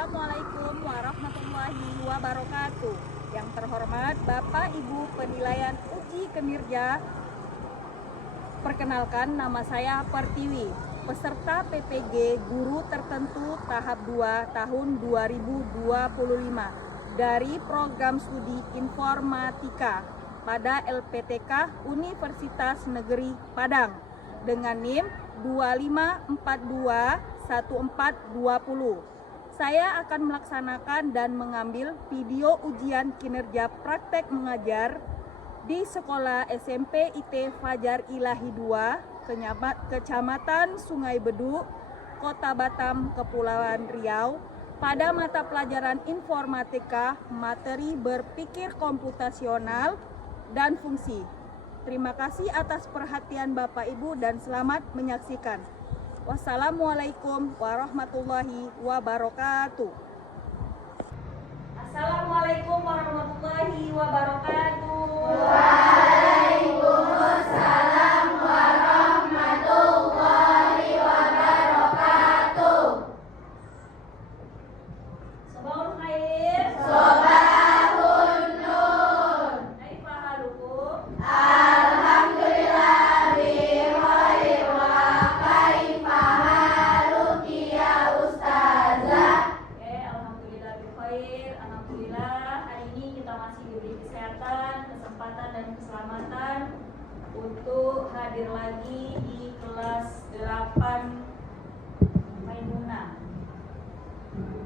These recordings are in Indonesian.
Assalamualaikum warahmatullahi wabarakatuh. Yang terhormat Bapak Ibu penilaian uji kinerja, perkenalkan nama saya Pertiwi, peserta PPG Guru Tertentu tahap 2 tahun 2025 dari program studi informatika pada LPTK Universitas Negeri Padang dengan NIM 25421420. Saya akan melaksanakan dan mengambil video ujian kinerja praktek mengajar di Sekolah SMP IT Fajar Ilahi 2, Kecamatan Sungai Beduk, Kota Batam, Kepulauan Riau, pada mata pelajaran informatika, materi berpikir komputasional dan fungsi. Terima kasih atas perhatian Bapak Ibu dan selamat menyaksikan. Wassalamualaikum warahmatullahi wabarakatuh. Assalamualaikum warahmatullahi wabarakatuh. Waalaikumsalam warahmatullahi wabarakatuh. Sabahul khair. Sobahun nur. Kaifa halukum? Alhamdulillah bi khair wa kaifa haluki ya ustazah. Oke, alhamdulillah bi khair. Alhamdulillah hari ini kita masih diberi kesehatan, kesempatan dan keselamatan untuk hadir lagi di kelas 8 Maimunah.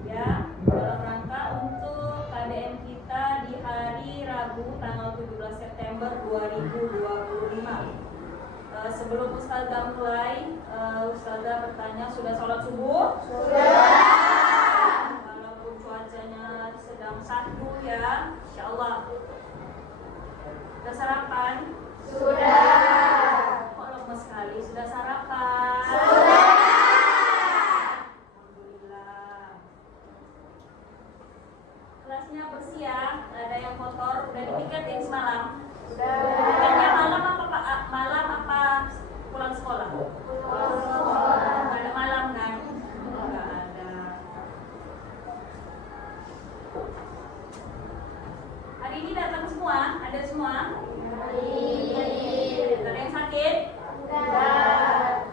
Ya, dalam rangka untuk KDM kita di hari Rabu tanggal 17 September 2025. Sebelum Ustazah mulai, Ustazah bertanya, sudah sholat subuh? Sudah. Walaupun cuacanya sedang sahdu ya, insyaallah. Sudah sarapan? Sudah. Kok lemes sekali, sudah sarapan? Sudah. Alhamdulillah. Kelasnya bersih ya, nggak ada yang kotor. Udah ditiketin semalam? Tiketnya malam apa pulang sekolah? Nggak ada malam kan? Nggak ada. Hari ini datang semua? Ada semua? Nggak ada yang sakit?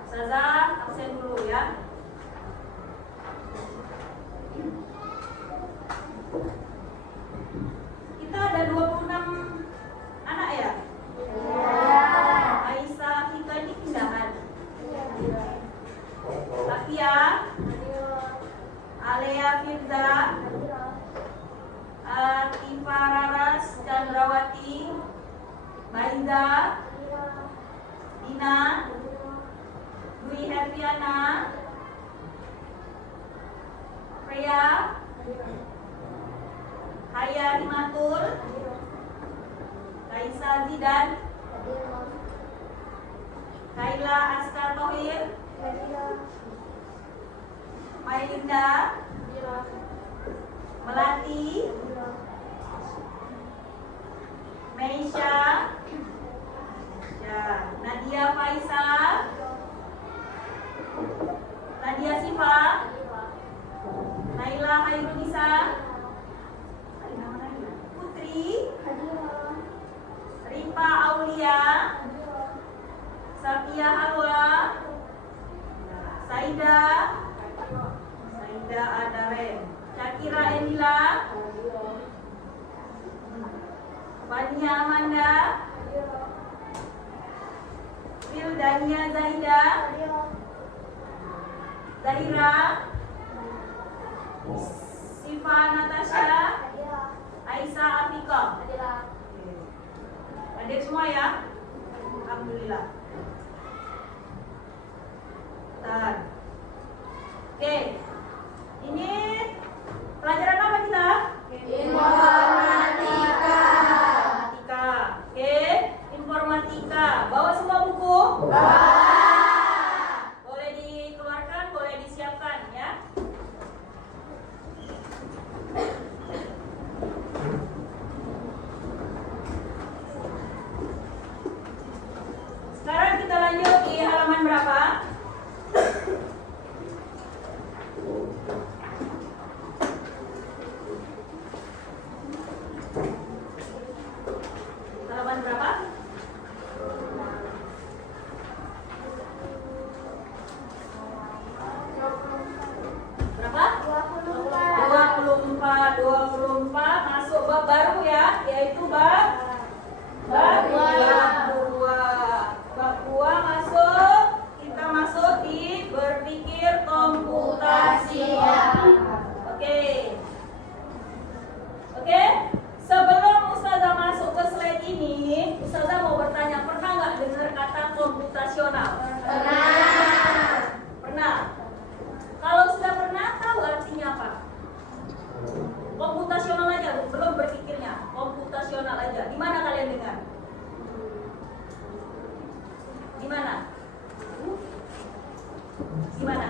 Ustazah absen dulu ya. Kita ada 26 anak ya? Aisyah kita ini pindahan. Afia, Alea Firza, Atifa Raras Chandrawati, Maiza, Dina, Dwi Herfiana, Freya, Haya Himatul, Kaisa Zidan, Kaila Aska Tohir, Mailinda, Melati, Meisha, ya, Nadia Faisa, Nadia Sifa, Naila Hairunisa, Putri, Rifa Aulia, Safia Halwa, Saida Adaren, Syakira Emila, Fania Amanda, Wildania Zahida, Zahira, Siva Natasha, Aisyah Afika. Adik semua ya? Alhamdulillah. Bentar. Oke. Ini pelajaran apa kita? Informatika. Informatika. Oke, informatika. Bawa semua buku? Boleh dikeluarkan, boleh disiapkan ya. Sekarang kita lanjut di halaman berapa? bab baru ya, yaitu bab 2 masuk, kita masuk di berpikir komputasial. Oke. Sebelum Ustazah masuk ke slide ini, Ustazah mau bertanya, pernah nggak dengar kata komputasional? Pernah. Kalau sudah pernah, tahu artinya apa? Komputasional aja, belum berpikirnya. Komputasional aja. Di mana kalian dengar? Di mana? Di mana?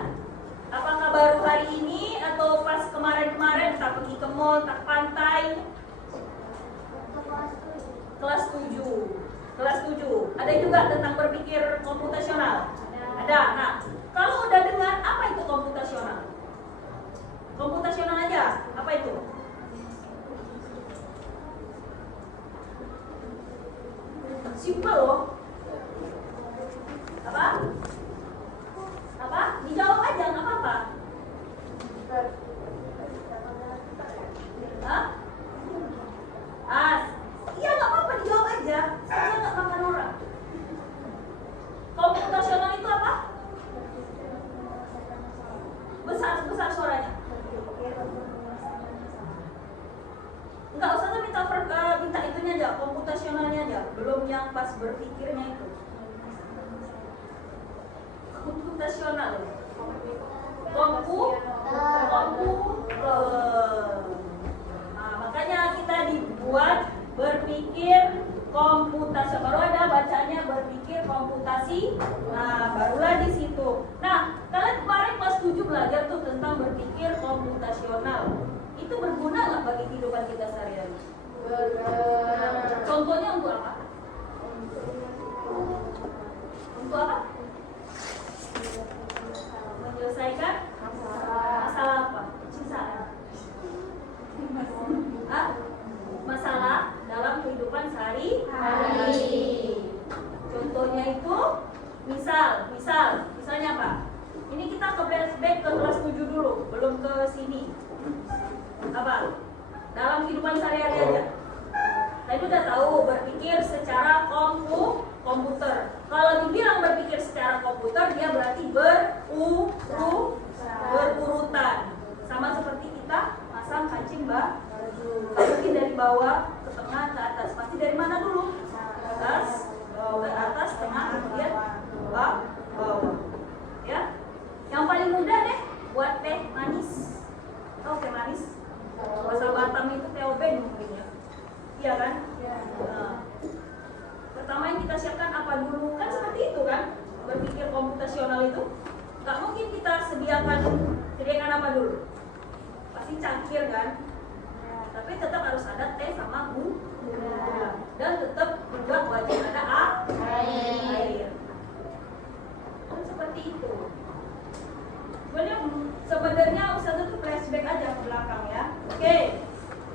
Apakah baru hari ini atau pas kemarin-kemarin tak pergi ke mall, tak pantai? Kelas 7. Ada juga tentang berpikir komputasional? Ada. Nah, kalau udah dengar, apa itu komputasional? Komputasional aja, apa itu? Simpel loh. Apa? Dijawab aja, nggak apa-apa. Hah? Iya nggak apa-apa, dijawab aja. Saya nggak makan orang. Komputasional itu apa? Besar suaranya. Enggak usah minta itunya aja, komputasionalnya aja, belum yang pas berpikirnya itu. Komputasional. Makanya kita dibuat berpikir komputasional. Baru ada bacanya berpikir komputasi. Nah, barulah di situ. Nah, kalian kemarin kelas 7 belajar tuh tentang berpikir komputasional. Itu berguna nggak bagi kehidupan kita sehari-hari? Contohnya untuk apa? Untuk apa? Menyelesaikan masalah apa? Masalah dalam kehidupan sehari-hari. Contohnya itu, misalnya apa? Ini kita ke flashback ke kelas 7 dulu, belum ke sini. Apa? Dalam kehidupan sehari-hari aja. Tadi udah tahu berpikir secara komputer. Kalau dibilang berpikir secara komputer, dia berarti berurutan. Sama seperti kita masang kancing mungkin dari bawah ke tengah ke atas. Pasti dari mana dulu? Atas, tengah, kemudian bawah. Ya. Yang paling mudah deh buat teh manis. Tahu teh manis? Bahasa Batam itu TOB mungkin ya. Iya kan? Nah, pertama yang kita siapkan apa dulu? Kan seperti itu kan? Berpikir komputasional itu nggak mungkin kita sediakan apa dulu? Pasti cangkir kan? Tapi tetap harus ada teh sama gula. Dan tetap juga wajib ada air. Kan seperti itu. Sebenarnya Ustazah tuh flashback aja ke belakang ya. Oke.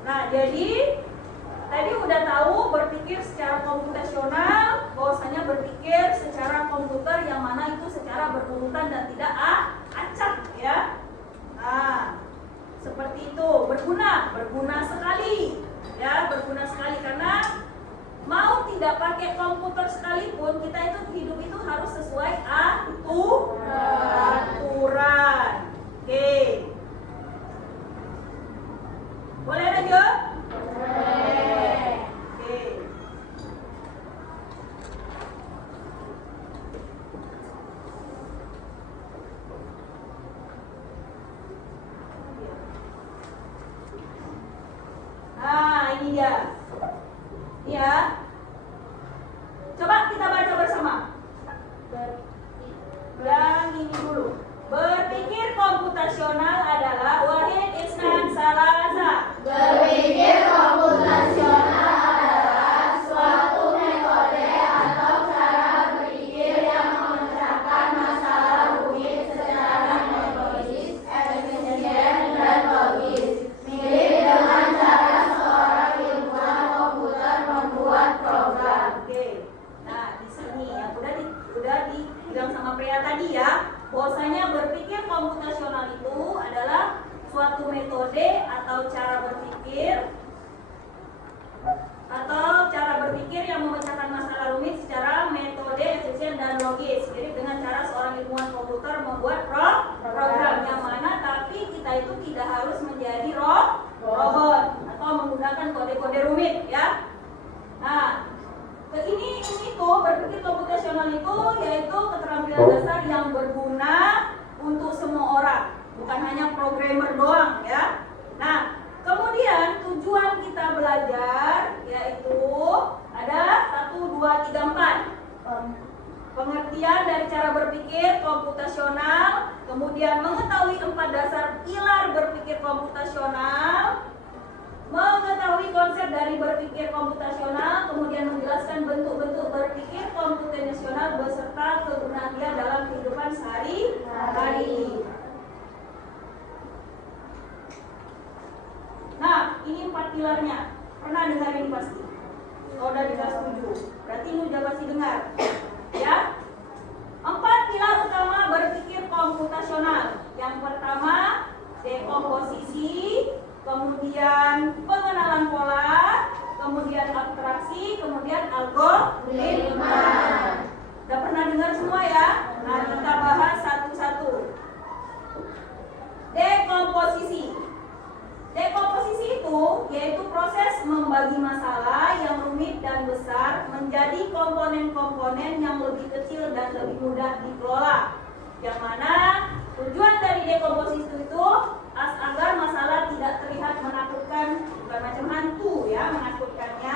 Nah, jadi tadi udah tahu berpikir secara komputasional, bahwasanya berpikir secara komputer yang mana itu secara berurutan dan tidak acak ya. Nah, seperti itu, berguna sekali ya, berguna sekali karena mau tidak pakai komputer sekalipun kita itu hidup itu harus sesuai aturan. Oke. Boleh lanjut? Boleh. Oke. Nah, ini dia. Ya. Coba kita baca bersama. Yang ini dulu. Berpikir komputasional adalah Wahid Isnan Salasa. Berpikir komputasional adalah suatu metode atau cara berpikir yang memecahkan masalah rumit secara metodis, efisien, dan logis. Mirip dengan cara seorang ilmuwan komputer membuat program. Oke. Nah, di sini yang udah dibilang sama Pria tadi ya, bahwasanya berpikir komputasional itu adalah suatu metode atau cara berpikir yang memecahkan masalah rumit secara metode efisien dan logis, mirip dengan cara seorang ilmuwan komputer membuat program yang mana, tapi kita itu tidak harus menjadi robot atau menggunakan kode-kode rumit ya. Nah, ini tuh berpikir komputasional itu yaitu keterampilan dasar yang berguna untuk semua orang, bukan hanya programmer doang ya. Nah, kemudian tujuan kita belajar yaitu ada 1, 2, 3, 4. Pengertian dari cara berpikir komputasional, kemudian mengetahui 4 dasar pilar berpikir komputasional, mengetahui konsep dari berpikir komputasional, kemudian menjelaskan bentuk-bentuk berpikir komputasional beserta kegunaan dia dalam kehidupan sehari-hari. Nah, ini 4 pilarnya. Pernah dengar ini pasti? Kalau udah di kelas 7, berarti ini udah pasti dengar. Ya. 4 pilar utama berpikir komputasional. Yang pertama, dekomposisi, kemudian pengenalan pola, kemudian abstraksi, kemudian algoritma. Udah pernah dengar semua ya? Nah, kita bahas satu-satu. Dekomposisi. Dekomposisi itu yaitu proses membagi masalah yang rumit dan besar menjadi komponen-komponen yang lebih kecil dan lebih mudah dikelola. Yang mana tujuan dari dekomposisi itu agar masalah tidak terlihat menakutkan, bukan macam hantu ya, menakutkannya,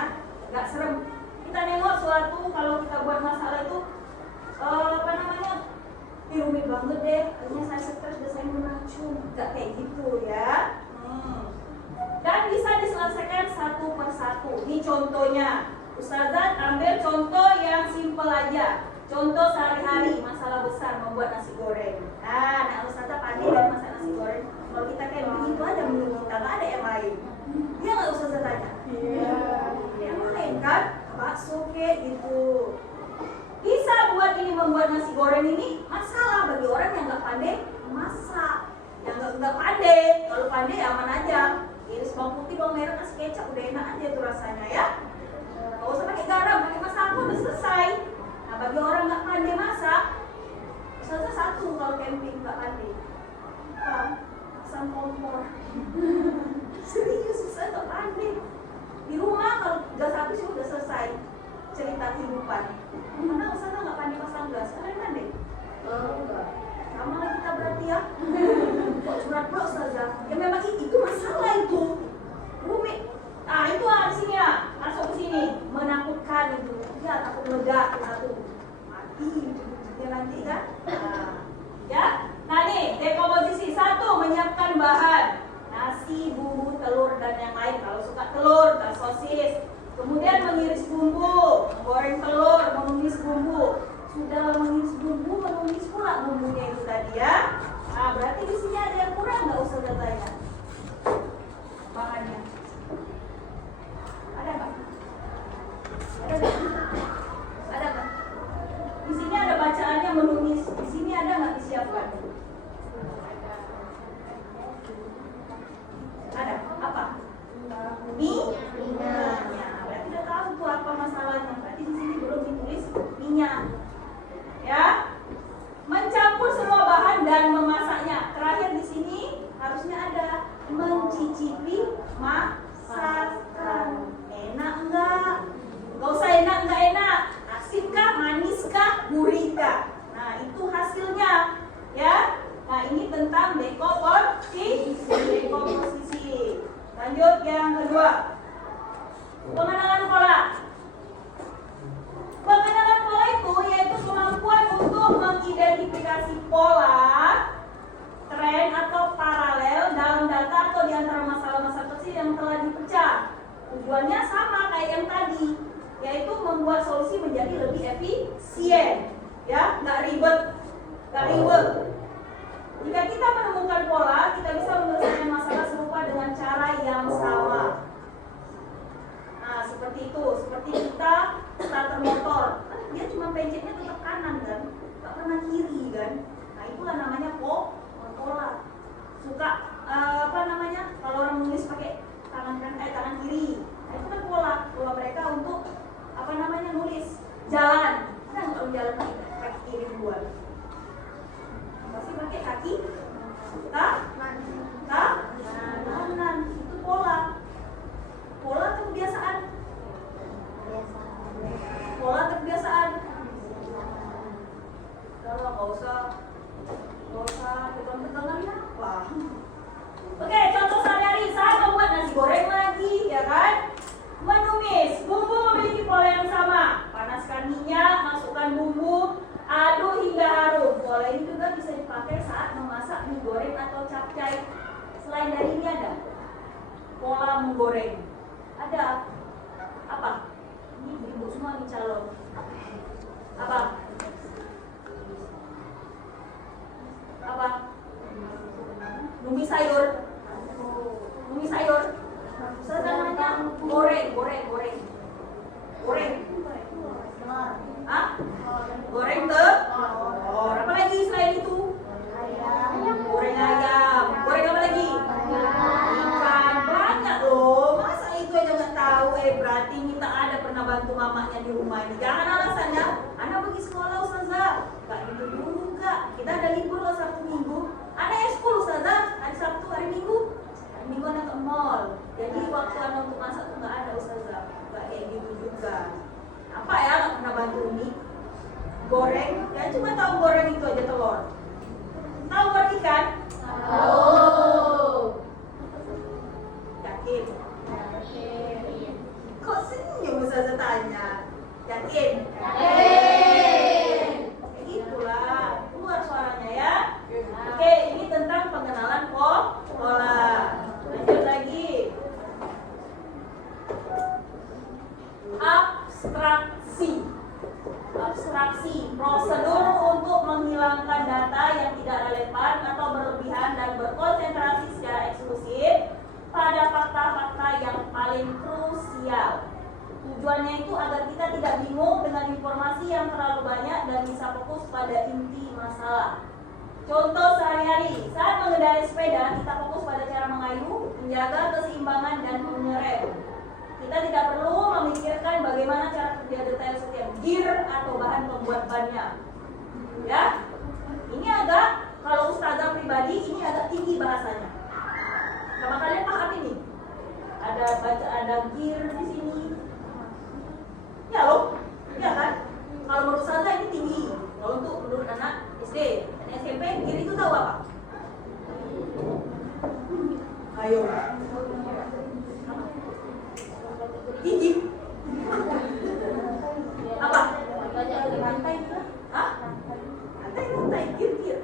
nggak serem. Kita nengok suatu kalau kita buat masalah itu rumit banget deh, akhirnya saya stres dan saya meracun, nggak kayak gitu ya. Dan bisa diselesaikan satu persatu. Ini contohnya. Ustazah ambil contoh yang simpel aja. Contoh sehari-hari, masalah besar membuat nasi goreng. Nah Ustazah pandai dari masak nasi goreng. Kalau kita kayak begitu aja menurut kita, nggak ada yang lain. Dia nggak Ustazah tanya. Iya. Yang lain kan, bakso kayak gitu. Bisa buat ini membuat nasi goreng ini masalah bagi orang yang nggak pandai masak. Yang nggak pandai, kalau pandai aman aja. Iris bawang putih, bawang merah, kasih kecap, udah enak aja tuh rasanya ya. Nggak usah pakai garam, pakai masako udah selesai. Nah bagi orang nggak pandai masak, misalnya satu kalau camping nggak pandai, pasang kompor. Serius susah nggak pandai. Di rumah kalau gas habis udah selesai cerita kehidupan. Mana usah nggak pandai pasang gas, kalian pandai? Enggak. Sama lah kita berarti ya. Kok curhat pula Ustazah? Ya memang itu masalah itu. Rumit. Nah itu di sini ya. Masuk ke sini. Menakutkan itu. Ya takut meledak satu. Mati. Ya nanti kan. Nah, ya. Nah nih dekomposisi. 1. Menyiapkan bahan. Nasi, bumbu, telur dan yang lain. Kalau suka telur, dan sosis. Kemudian mengiris bumbu. Menggoreng telur, menumis bumbu. Sudah menumis bumbu, menumis pula bumbunya itu tadi ya. Nah, berarti di sini ada yang kurang nggak usah tanya. Bahannya ada nggak? Ada nggak? Ada nggak? Di sini ada bacaannya menumis. Di sini ada nggak disiapkan? Ada. Apa? Minyaknya. Berarti udah tahu tuh apa masalahnya. Berarti di sini belum ditulis minyak. Ya, mencampur semua bahan dan memasaknya. Terakhir di sini harusnya ada mencicipi masakan. Enak enggak? Enggak usah enak enggak enak. Asin kah, manis kah, gurih kah? Nah itu hasilnya, ya. Nah ini tentang dekomposisi. Lanjut yang kedua, pengenalan pola. Pengenalan pola itu yaitu kemampuan untuk mengidentifikasi pola, tren atau paralel dalam data atau di antara masalah-masalah kecil yang telah dipecah. Tujuannya sama kayak yang tadi, yaitu membuat solusi menjadi lebih efisien, ya, nggak ribet. Jika kita menemukan pola, kita bisa menyelesaikan masalah serupa dengan cara yang sama. Nah, seperti itu, seperti kita starter motor, dia cuma pencetnya tetap kanan kan, nggak pernah kiri kan. Nah, itulah namanya pola. Suka kalau orang menulis pakai tangan kiri. Nah, itu kan pola mereka untuk menggoreng. Ada apa? Ini ibu semua nih calon. Apa? Apa? Numis sayur. Numis sayur. Namanya goreng. Goreng. Hah? Goreng telur. Apa lagi selain itu? Goreng ayam. Goreng apa lagi? Ikan. Banyak loh. Masa itu aja nggak tahu? Berarti Mita ada pernah bantu mamanya di rumah ini. Jangan alasannya anak pergi sekolah Ustazah. Gak gitu juga. Kita ada libur loh Sabtu Minggu. Anak ekskul Ustazah. Hari Sabtu, hari Minggu. Hari Minggu anak ke mall. Jadi waktu anak untuk masak tuh nggak ada Ustazah. Gak kayak gitu juga. Apa ya nggak pernah bantu Umi? Goreng. Ya cuma tahu goreng itu aja telur. Tahu goreng ikan? Tahu. Yakin? Kok senyum Ustazah tanya? Yakin? Yakin. Itulah, keluar suaranya ya. Oke, ini tentang pengenalan pola. Lanjut lagi. Abstraksi, prosedur untuk menghilangkan data yang tidak relevan atau berlebihan dan berkonsentrasi secara eksklusif pada fakta-fakta yang paling krusial. Tujuannya itu agar kita tidak bingung dengan informasi yang terlalu banyak dan bisa fokus pada inti masalah. Contoh sehari-hari, saat mengendarai sepeda, kita fokus pada cara mengayuh, menjaga keseimbangan dan mengerem. Kita tidak perlu memikirkan bagaimana cara kerja detail setiap gear atau bahan pembuat bannya. Ya, ini agak, kalau ustazah pribadi, ini agak tinggi bahasanya. Sama kalian paham ini? Ada gear di sini. Ya loh, ya kan? Kalau menurut ustazah ini tinggi. Kalau untuk menurut anak SD, dan SMP, gear itu tahu apa? Ayo. Tinggi. Apa? Lantai. Hah? Lantai, gear.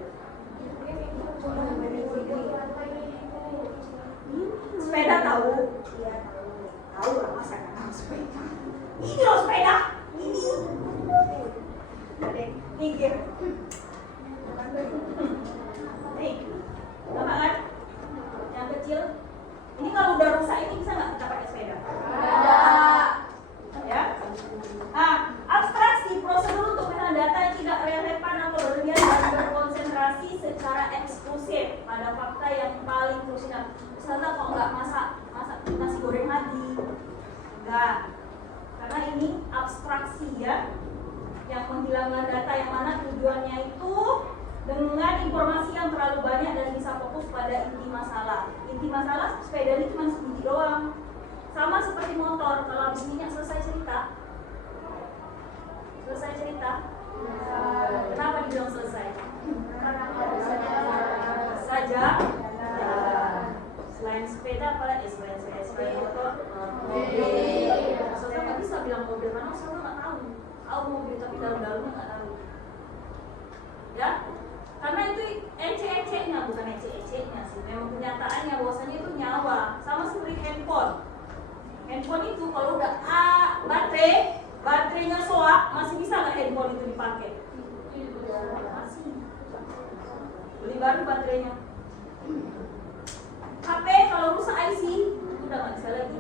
Sepeda tahu? Tahu lah, masa nggak tahu sepeda? Ini loh sepeda. Ini gear. Nih, sama kan? Yang kecil. Ini kalau udah rusak ini bisa nggak kita pakai sepeda? Ya. Nah, abstraksi prosedur untuk mengenal data yang tidak relevan atau berlebihan dan berkonsentrasi secara eksklusif pada fakta yang paling krusial. Misalnya kok nggak masak nasi goreng lagi? Enggak. Karena ini abstraksi ya, yang menghilangkan data yang mana tujuannya itu dengan informasi yang terlalu banyak dan bisa fokus pada inti masalah. Inti masalah sepeda ini cuma sebiji doang. Sama seperti motor, kalau habis minyak selesai cerita. Kenapa dibilang selesai? Saja. Selain sepeda apa lagi? Selain motor, mobil. Maksudnya nggak bisa bilang mobil, karena maksudnya nggak tahu. Tahu mobil tapi dalam-dalamnya nggak tahu. Ya, karena itu ece-ecenya, bukan ece-ecenya sih. Memang kenyataannya bahwasanya itu nyawa. Sama seperti handphone. Handphone itu kalau udah baterainya soak, masih bisa nggak handphone itu dipakai? Masih. Beli baru baterainya. HP kalau rusak IC udah nggak bisa lagi.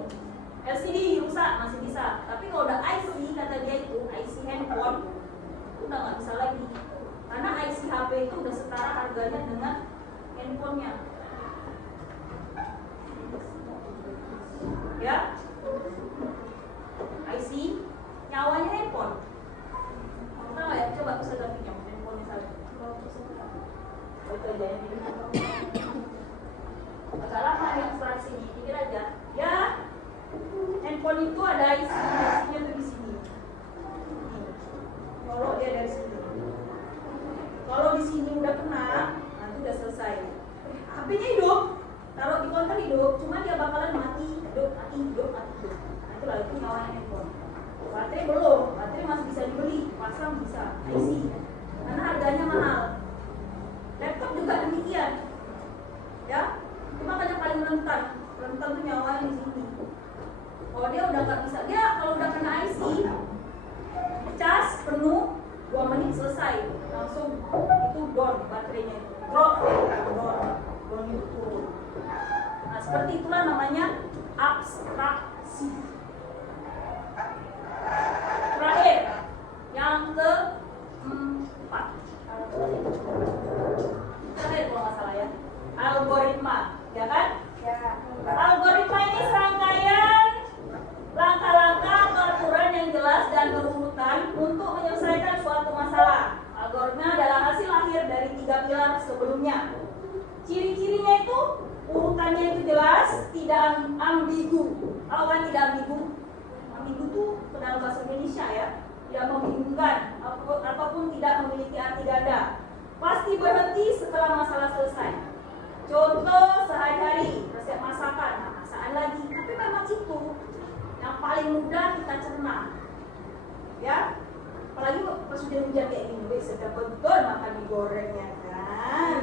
LCD rusak masih bisa, tapi kalau udah IC, kata dia itu IC handphone udah nggak bisa lagi. Karena IC HP itu udah setara harganya dengan handphonenya. Ya, IC nyawanya handphone. Tahu nggak ya? Coba bisa pinjam handphonenya saya. Itu aja yang ini. Agak lama nih abstraksi ini, pikir aja. Ya, handphone itu ada IC-nya tuh di sini. Kalau dia dari sini. Kalau di sini udah kena, nanti udah selesai. HP-nya hidup, taruh di konter hidup, cuma dia bakalan mati, hidup. Nah, itulah itu nyawanya handphone. Baterai belum, baterai masih bisa dibeli, pasang bisa, IC. Karena harganya mahal. Laptop juga demikian. Ya, cuma kan yang paling rentan tuh nyawanya di sini. Oh dia udah nggak bisa, dia kalau udah kena IC cas penuh 2 menit selesai, langsung itu down baterainya, drop, down itu turun. Nah seperti itulah namanya abstraksi. Terakhir yang keempat, terakhir kalau nggak salah ya, algoritma, ya kan? Ya. Algoritma ini serangkaian langkah-langkah atau aturan yang jelas dan berurutan untuk menyelesaikan suatu masalah. Algoritma adalah hasil akhir dari 3 pilar sebelumnya. Ciri-cirinya itu urutannya itu jelas, tidak ambigu. Kalau kan tidak ambigu, ambigu itu dalam bahasa Indonesia ya, tidak membingungkan ataupun tidak memiliki arti ganda. Pasti berhenti setelah masalah selesai. Contoh sehari-hari, resep masakan, nah, masakan lagi. Tapi memang itu yang paling mudah kita cerna, ya. Apalagi pas sudah hujan kayak gini, sedap betul makan mie gorengnya kan.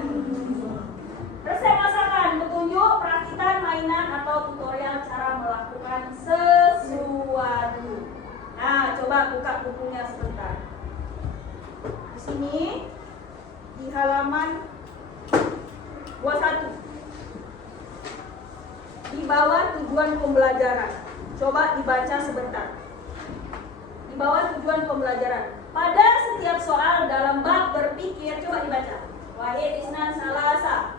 Resep masakan, petunjuk, perakitan, mainan atau tutorial cara melakukan sesuatu. Nah, coba buka bukunya sebentar. Di sini di halaman 21. Di bawah tujuan pembelajaran. Coba dibaca sebentar. Di bawah tujuan pembelajaran. Pada setiap soal dalam bab berpikir, coba dibaca. Wahid Isnan Salasa.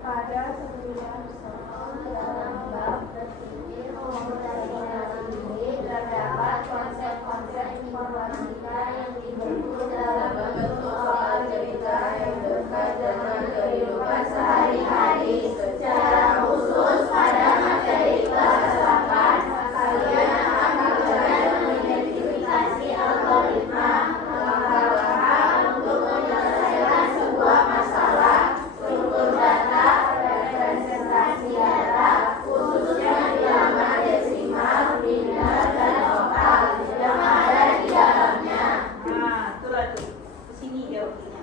Pada setiap soal dalam bab berpikir pembelajaran ini terdapat konsep-konsep informatika yang dibentuk dalam bentuk soal cerita yang dekat dengan kehidupan sehari-hari. Secara khusus pada materi kelas 8, kalian akan belajar mengidentifikasi algoritma, langkah-langkah untuk menyelesaikan sebuah masalah, struktur data, representasi data, khususnya bilangan desimal, biner, dan oktal yang ada di dalamnya. Nah, itulah tuh. Kesini ya okenya.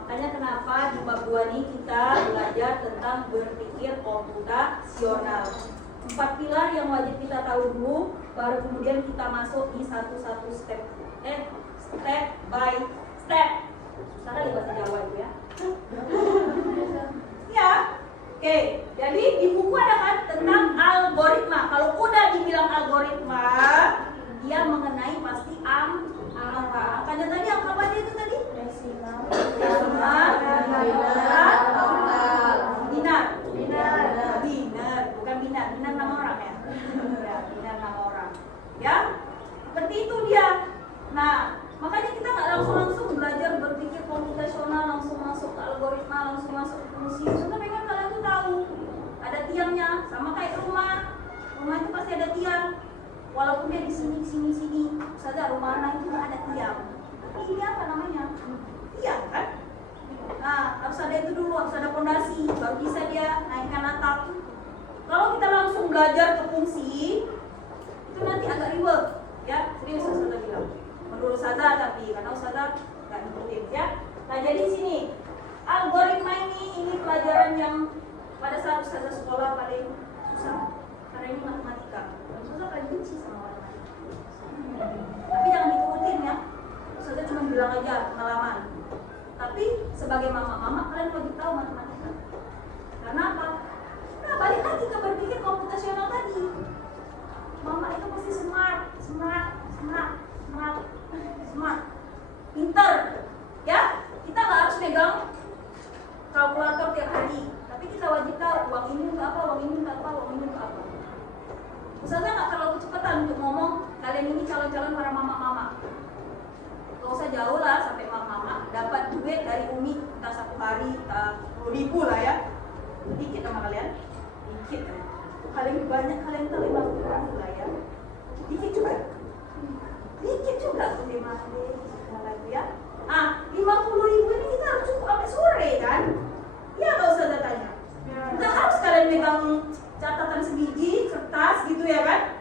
Makanya kenapa di bab 2 ini kita belajar tentang berpikir komputasional. 4 pilar yang wajib kita tahu dulu, baru kemudian kita masuk di satu-satu step by step. Susah kali bahasa Jawa itu ya. Ya, oke. Jadi di buku ada kan tentang algoritma. Kalau udah dibilang algoritma, dia mengenai pasti angka. Angkanya tadi angka apa itu tadi? Desimal, binar, bukan binar nama orang ya. Ya, binar nama orang. Ya, seperti itu dia. Nah, makanya kita nggak langsung belajar berpikir komputasional, langsung masuk ke algoritma, langsung masuk ke fungsi. Tapi kan kalian tuh tahu ada tiangnya, sama kayak rumah. Rumah itu pasti ada tiang. Walaupun dia di sini, saja rumah anak itu nggak ada tiang. Tapi ini apa namanya? Tiang kan? Nah, harus ada itu dulu, harus ada fondasi, baru bisa dia naikkan atap. Kalau kita langsung belajar ke fungsi, itu nanti agak ribet, ya. Serius Ustazah bilang. Menurut Ustazah tapi karena Ustazah nggak ngikutin, ya. Nah, jadi sini algoritma ini pelajaran yang pada saat Ustazah sekolah paling susah karena ini matematika. Ustazah paling benci sama matematika. Tapi jangan diikutin ya. Ustazah cuma bilang aja pengalaman. Tapi sebagai mama-mama kalian wajib tahu matematika. Karena apa? Nah, balik lagi ke berpikir komputasional tadi. Mama itu pasti smart. Pinter. Ya, kita nggak harus megang kalkulator tiap hari. Tapi kita wajib tahu uang ini untuk apa, uang ini untuk apa, uang ini untuk apa. Ustazah nggak terlalu kecepatan untuk ngomong kalian ini calon-calon para mama-mama. Gak usah jauh lah sampai mama-mama dapat duit dari Umi entah 1 hari entah 10.000 lah ya, dikit sama kalian, dikit ya. Paling banyak kalian tuh 50.000 lah ya, dikit juga tuh 5 lagi ya. 50.000 ini kita harus cukup sampai sore kan? Iya gak usah tanya. Nggak harus kalian megang catatan sebiji kertas gitu ya kan?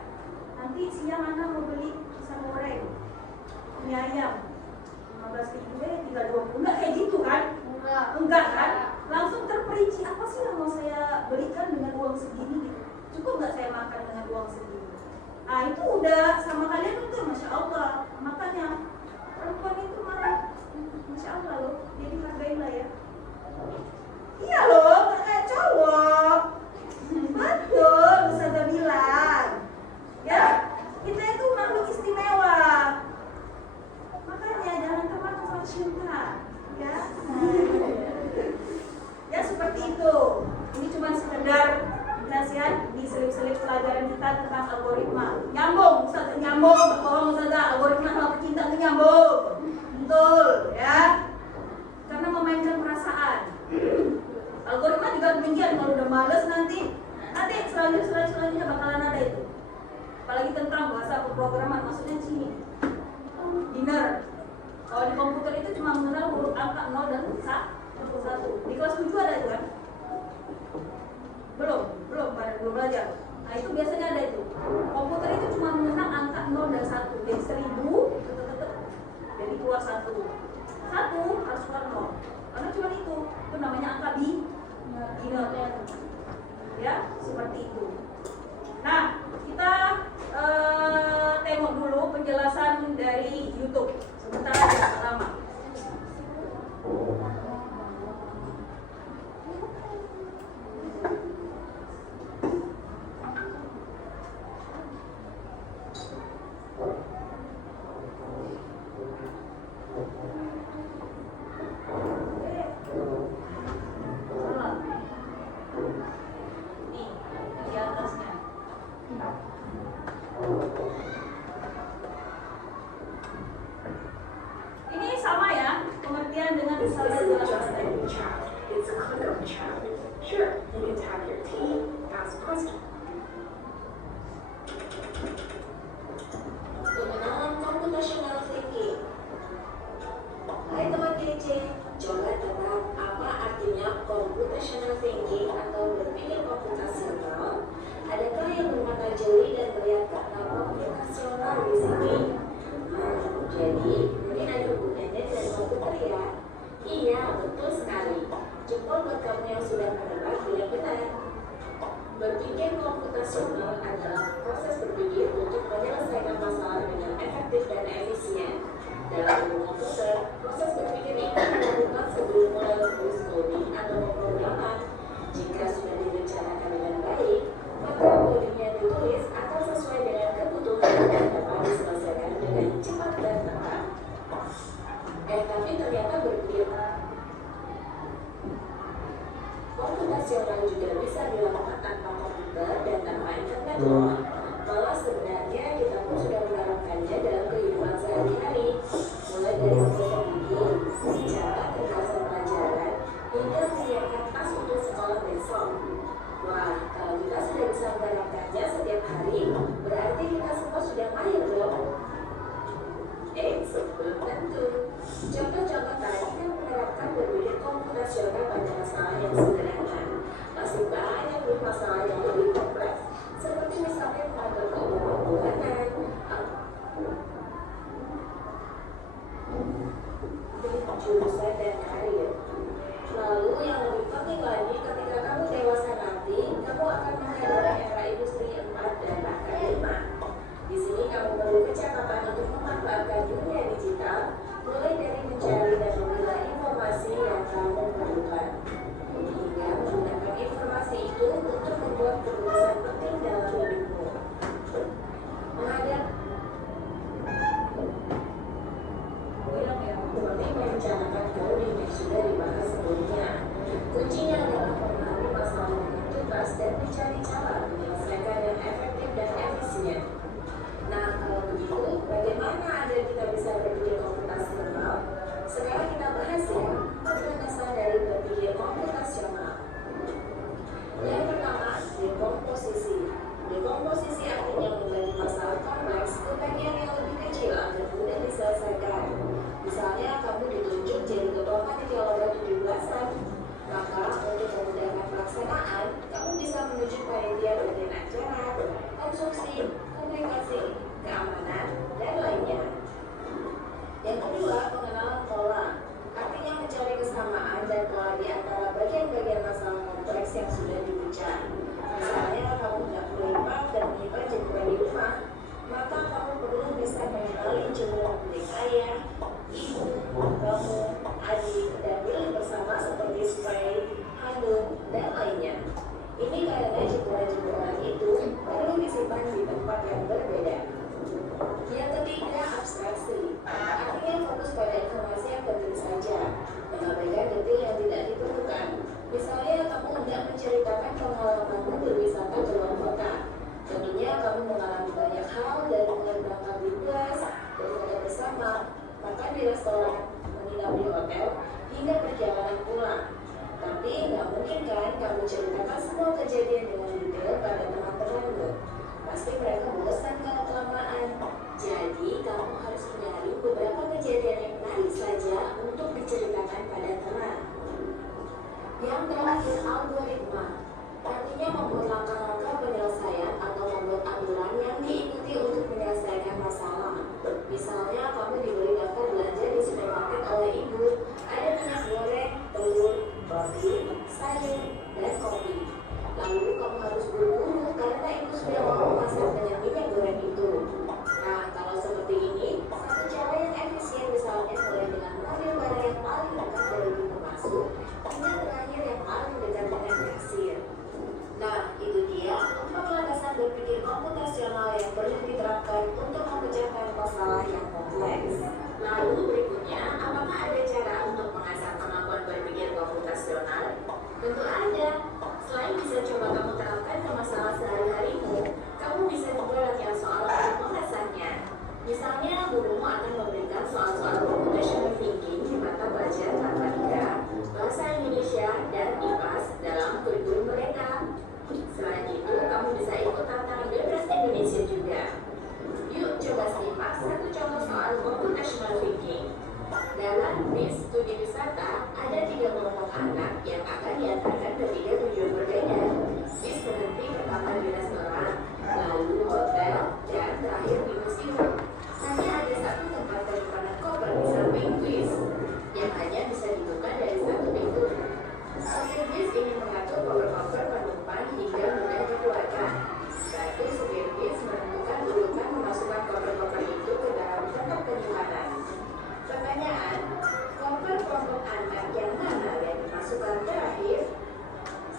Nanti siang anak mau beli pisang goreng, mie ayam 15.000 tinggal 20, enggak kayak gitu kan? Enggak kan? Langsung terperinci apa sih yang mau saya belikan dengan uang segini gitu. Cukup nggak saya makan dengan uang segini. Nah itu udah sama kalian tuh, masya Allah. Makanya perempuan itu malah masya Allah loh, jadi hargailah ya. Iya loh, gak kayak cowok. Betul, Ustazah bilang. Ya, kita itu makhluk istimewa. Makanya jangan termakan cinta, ya. Ya seperti itu. Ini cuma sekedar nasihat di selip-selip pelajaran kita tentang algoritma. Nyambung, Ustazah nyambung. Tolong Ustazah, algoritma sama pecinta itu nyambung. Betul, ya. Karena memainkan perasaan. Algoritma juga demikian, kalau udah males nanti selanjutnya bakalan ada itu. Apalagi tentang bahasa pemrograman, maksudnya di sini. Dinner. Kalau di komputer itu cuma mengenal huruf angka 0 dan 1. Di kelas 7 ada itu kan? Belum belajar. Nah itu biasanya ada itu. Komputer itu cuma mengenal angka 0 dan 1. Dari 1000 jadi keluar 1 harus keluar 0. Karena cuma itu namanya angka biner. Ya, seperti itu. Nah, kita tengok dulu penjelasan dari YouTube. Sebentar aja, pertama. Berpikir komputasional adalah proses berpikir untuk menyelesaikan masalah dengan efektif dan efisien. Dalam ilmu komputer, proses berpikir ini dilakukan sebelum mulai menulis coding atau pemrograman. Jika sudah direncanakan dengan baik, maka codingnya ditulis akan sesuai dengan kebutuhan dan dapat diselesaikan dengan cepat dan tepat. Tapi ternyata berpikir komputasional juga bisa dilakukan tanpa komputer dan tanpa internet loh. Malah sebenarnya kita pun sudah menerapkannya dalam kehidupan sehari-hari, mulai dari membaca buku, bicara terkasar pelajaran, hingga menyiapkan tas untuk sekolah besok. Wah, kalau kita sudah bisa menerapkannya setiap hari, berarti kita semua sudah mahir dong. Sebelum tentu. Contoh-contoh tadi kan menerapkan berpikir komputasional pada masalah yang sederhana. Masih banyak masalah yang lebih kompleks, seperti misalnya mengatur keuangan bulanan, jurusan dan karir. Lalu yang lebih penting lagi, ketika kamu dewasa nanti, kamu akan menghadapi era industri 4 dan bahkan 5. Di sini kamu perlu kecakapan untuk memanfaatkan dunia digital, mulai dari mencari dan memilah informasi yang kamu perlukan, hingga menggunakan informasi itu untuk membuat keputusan penting dalam hidupmu. Seperti merencanakan coding yang sudah dibahas sebelumnya, kuncinya adalah memahami masalah dengan tuntas dan mencari cara menyelesaikan yang efektif dan efisien. Nah, kalau begitu, bagaimana agar kita bisa berpikir komputasional? Sekarang kita bahas ya, aturan dasar dari berpikir komputasional. Yang pertama, dekomposisi. Dekomposisi artinya membagi masalah kompleks ke bagian yang lebih kecil agar mudah diselesaikan. Misalnya, kamu ditunjuk jadi ketua panitia lomba 17-an. Maka, untuk memudahkan pelaksanaan, kamu bisa menunjuk panitia bagian acara, konstruksi, komunikasi, keamanan, dan lainnya. Yang kedua, pengenalan pola. Artinya mencari kesamaan dan pola di antara bagian tempat yang berbeda. Yang ketiga, abstraksi. Artinya fokus pada informasi yang penting saja, mengabaikan detail yang tidak diperlukan. Misalnya, kamu hendak menceritakan pengalamanmu berwisata ke luar kota. Tentunya kamu mengalami banyak hal dari mulai berangkat di bus, berfoto bersama, makan di restoran, menginap di hotel, hingga perjalanan pulang. Tapi nggak mungkin kan kamu ceritakan semua kejadian dengan detail pada teman-temanmu. Pasti mereka bosan kalau kelamaan. Jadi kamu harus mencari beberapa kejadian yang menarik saja untuk diceritakan pada teman. Yang terakhir, algoritma. Artinya membuat langkah-langkah penyelesaian atau membuat aturan yang diikuti untuk menyelesaikan masalah. Misalnya kamu diberi daftar belanja di supermarket oleh ibu. Ada minyak goreng, telur, roti, sayur, dan kopi. Lalu kamu harus buru-buru karena ibu sudah mau memasak dengan minyak goreng itu. Nah, kalau seperti ini, satu cara yang efisien misalnya mulai dengan mengambil barang yang paling dekat dari pintu masuk hingga terakhir yang paling dekat dengan kasir. Nah, itu dia 4 landasan berpikir komputasional yang perlu diterapkan untuk memecahkan masalah yang kompleks. Lalu berikutnya, apakah ada cara untuk mengasah kemampuan berpikir komputasional? Tentu ada. Selain bisa coba kamu terapkan ke masalah sehari-harimu, kamu bisa juga latihan soal untuk mengasahnya. Misalnya, gurumu akan memberikan soal-soal computational thinking di mata pelajaran matematika, bahasa Indonesia, dan IPAS dalam kurikulum mereka. Selain itu, kamu bisa ikut tantangan bebas Indonesia juga. Yuk coba simak satu contoh soal computational thinking. Dalam bis studi wisata, ada 3 kelompok anak yang akan diantarkan ke 3 tujuan berbeda. Bis berhenti pertama di restoran, lalu hotel, dan terakhir di museum. Hanya ada satu tempat penyimpanan koper di samping bis, yang hanya bisa dibuka dari satu pintu. Sopir bis ingin mengatur koper-koper penumpang hingga mudah dikeluarkan. Lalu sopir bis menentukan urutan memasukkan koper-koper itu ke dalam tempat penyimpanan. Pertanyaan, koper kelompok anak yang mana yang dimasukkan terakhir?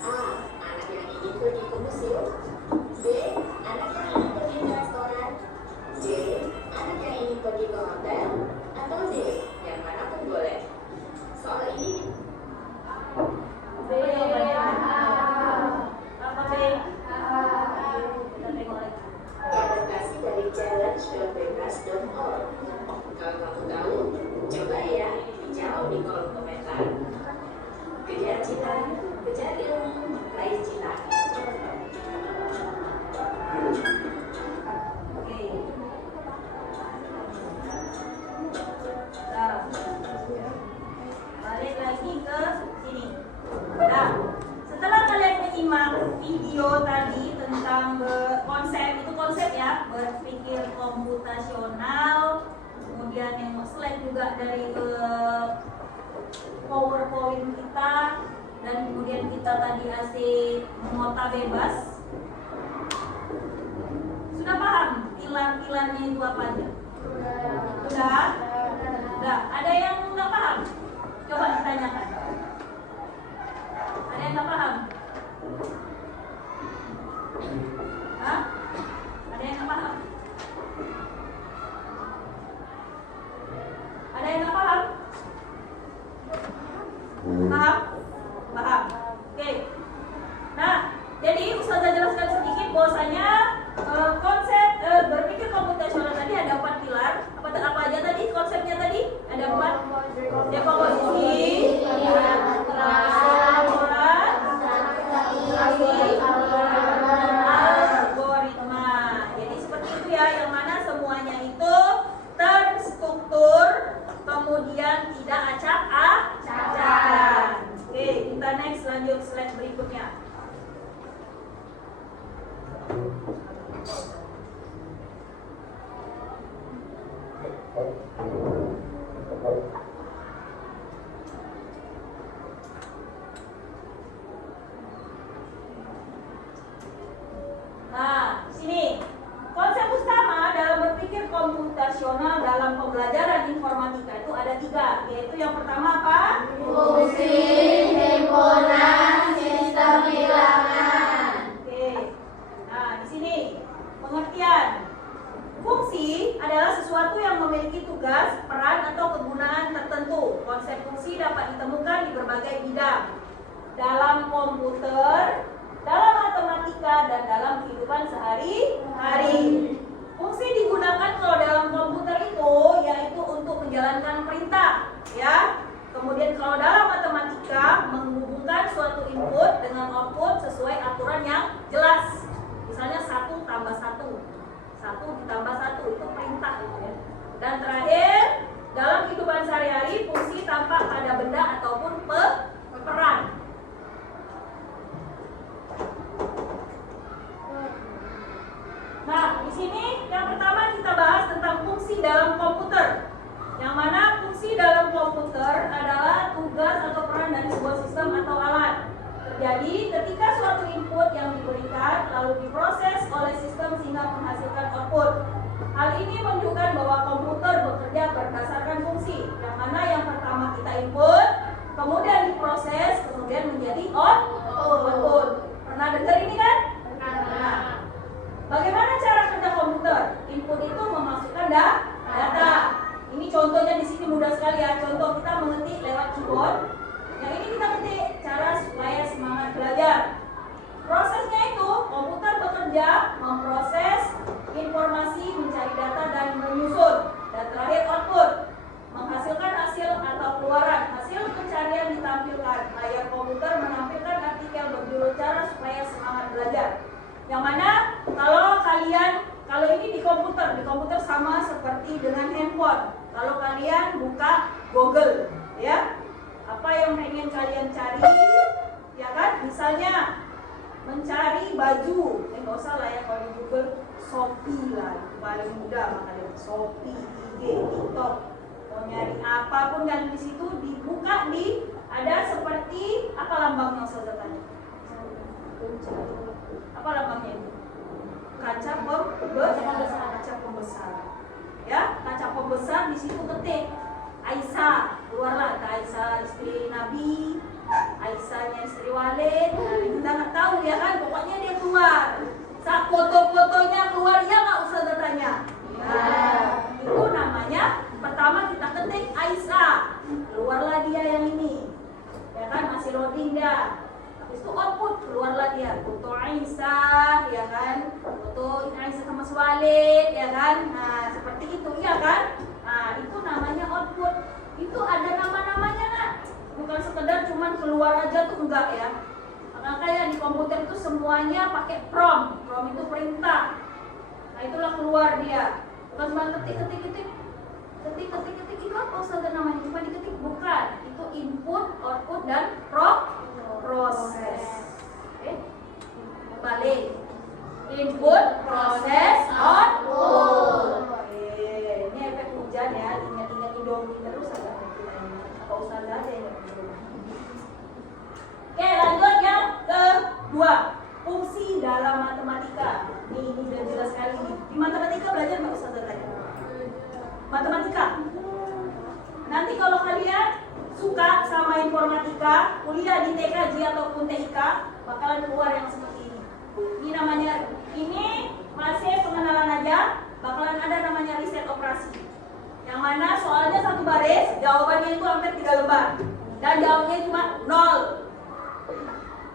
A. Anak yang ingin pergi ke museum. B. Anak yang ingin pergi ke restoran. C. Anak yang ingin pergi ke hotel. Atau D. Yang manapun boleh. Soal ini B jawabannya. Apa B? Kita tengok lagi. adaptasi dari challenge.bebas.org. Kalau kamu tahu, coba ya dijawab di kolom komentar. Kejar cita, kejar ilmu, raih cita. Oke. Nah, balik lagi ke sini. Nah, setelah kalian menyimak video tadi tentang konsep ya, berpikir komputasional, kemudian yang slide juga dari PowerPoint kita, dan kemudian kita tadi asik nota bebas. Sudah paham pilar-pilarnya itu apa aja? Sudah? Sudah. Ada yang nggak paham? Coba ditanyakan. Ada yang nggak paham? Hah? Ada yang nggak paham? Ada yang nggak paham? Paham? Paham. Oke. Nah, jadi Ustazah jelaskan sedikit bahwasanya konsep berpikir komputasional tadi ada 4 pilar. Apa aja tadi konsepnya tadi? Ada 4. Dekomposisi, algoritma. Jadi seperti itu ya, yang mana semuanya itu terstruktur, kemudian tidak acak-acakan. Oke, kita next lanjut slide berikutnya. Nah, sini konsep utama dalam berpikir komputasional dalam pembelajaran informatika itu ada 3, yaitu yang pertama apa? Fungsi, himpunan, sistem bilangan. Oke. Nah, di sini pengertian. sini yang pertama kita bahas tentang fungsi dalam komputer. Yang mana fungsi dalam komputer adalah tugas atau peran dari sebuah sistem atau alat. Terjadi ketika suatu input yang diberikan lalu diproses oleh sistem sehingga menghasilkan output. Hal ini menunjukkan bahwa komputer bekerja berdasarkan fungsi. Yang mana yang pertama kita input, kemudian diproses, kemudian menjadi output. Pernah dengar ini kan? Nah, bagaimana cara kerja komputer? Input itu memasukkan data. Ini contohnya di sini mudah sekali ya. Contoh kita mengetik lewat keyboard. Yang ini kita ketik cara supaya semangat belajar. Prosesnya itu komputer bekerja memproses informasi, mencari data dan menyusun. Dan terakhir output, menghasilkan hasil atau keluaran. Hasil pencarian ditampilkan. Layar komputer menampilkan artikel berjudul cara supaya semangat belajar. Yang mana kalau ini di komputer sama seperti dengan handphone. Kalau kalian buka Google, ya, apa yang pengen kalian cari, ya kan? Misalnya mencari baju, nggak usah lah ya kalau di Google, Shopee lah, paling mudah makanya Shopee, IG, TikTok. Mau nyari apapun kan di situ dibuka ada seperti apa lambangnya Ustazah tanya? Apa lambangnya itu? Kaca pembesar. Ya, kaca pembesar di situ ketik Aisyah, keluarlah Aisyah istri Nabi, Aisyahnya istri Walid. Nah, kita nggak tahu ya kan, pokoknya dia keluar. Saat foto-fotonya keluar, ya nggak usah tanya. Nah, itu namanya pertama kita ketik Aisyah, keluarlah dia yang ini. Ya kan, masih loading dia. Habis itu output, keluarlah dia foto Aisyah, ya kan, foto Aisyah sama Walid, ya kan. Nah, seperti itu, ya kan. Nah, itu namanya output. Itu ada nama-namanya nggak? Bukan sekedar cuman keluar aja tuh, enggak ya. Maka kayak di komputer itu semuanya pakai prompt. Prompt itu perintah. Nah, itulah keluar dia. Bukan cuma ketik itu apa Ustazah namanya? Cuma diketik, bukan. Itu input, output dan proses. Oke. Balik. Input, proses, output. Ini efek hujan ya. Ingat-ingat Indomie terus agak kita ini. Apa Ustazah aja yang Oke, lanjut yang kedua, fungsi dalam matematika. Ini udah jelas sekali nih. Di matematika belajar nggak Ustazah tanya? Matematika. Nanti kalau kalian suka sama informatika, kuliah di TKJ ataupun TIK, bakalan keluar yang seperti ini. Ini namanya, ini masih pengenalan aja, bakalan ada namanya riset operasi. Yang mana soalnya satu baris, jawabannya itu hampir 3 lembar. Dan jawabnya cuma 0.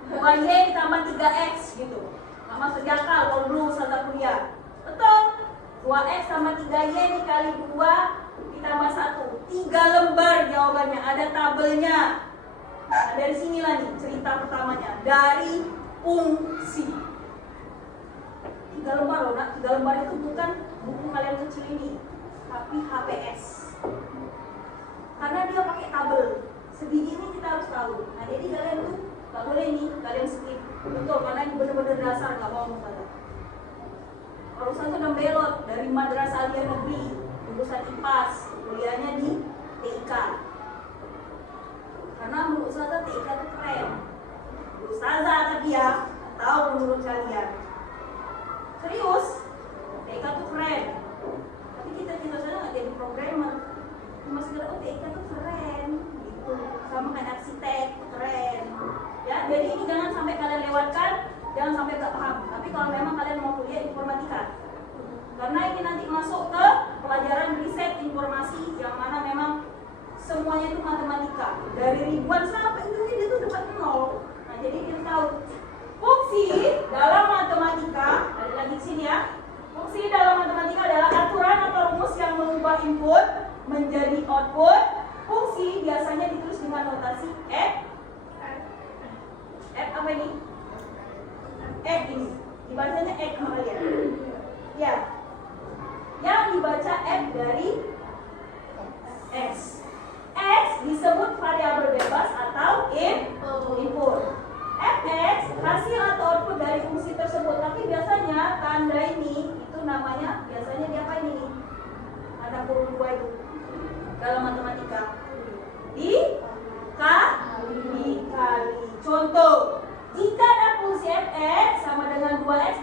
2Y ditambah 3X gitu. Nggak masuk di akal kalau dulu Ustazah kuliah. Betul. 2X tambah 3Y dikali 2 ditambah 1. 3 lembar jawabannya. Ada tabelnya. Nah, dari sinilah nih cerita pertamanya. Dari fungsi. 3 lembar loh nak. 3 lembar itu bukan buku kalian kecil ini, tapi HPS. Karena dia pakai tabel. Sebiji ini kita harus tahu. Nah, jadi kalian tuh gak boleh nih kalian skip. Betul, karena ini benar-benar dasar, gak mau Ustazah. Kalau Ustazah udah belot dari Madrasah Aliyah Negeri, jurusan IPAS, kuliahnya di TIK. Karena menurut Ustazah TIK itu keren. Ustazah tapi ya, tahu menurut kalian. Serius, TIK itu keren. Tapi kita Ustazah gak jadi programmer. Cuma sekedar, oh TIK itu keren. Gitu. Sama kayak arsitek, keren. Ya, jadi ini jangan sampai kalian lewatkan, jangan sampai gak paham. Tapi kalau memang kalian mau kuliah informatika, karena ini nanti masuk ke pelajaran riset informasi yang mana memang semuanya itu matematika. Dari ribuan sampai itu dia tuh dapat 0. Nah, jadi kita tahu fungsi dalam matematika. Ada lagi di sini ya. Fungsi dalam matematika adalah aturan atau rumus yang mengubah input menjadi output. Fungsi biasanya ditulis dengan notasi F. F apa ini? F ini. Dibacanya F kalian. Ya. Yang dibaca F dari X. X disebut variabel bebas atau input. Fx hasil atau output dari fungsi tersebut. Tapi biasanya tanda ini itu namanya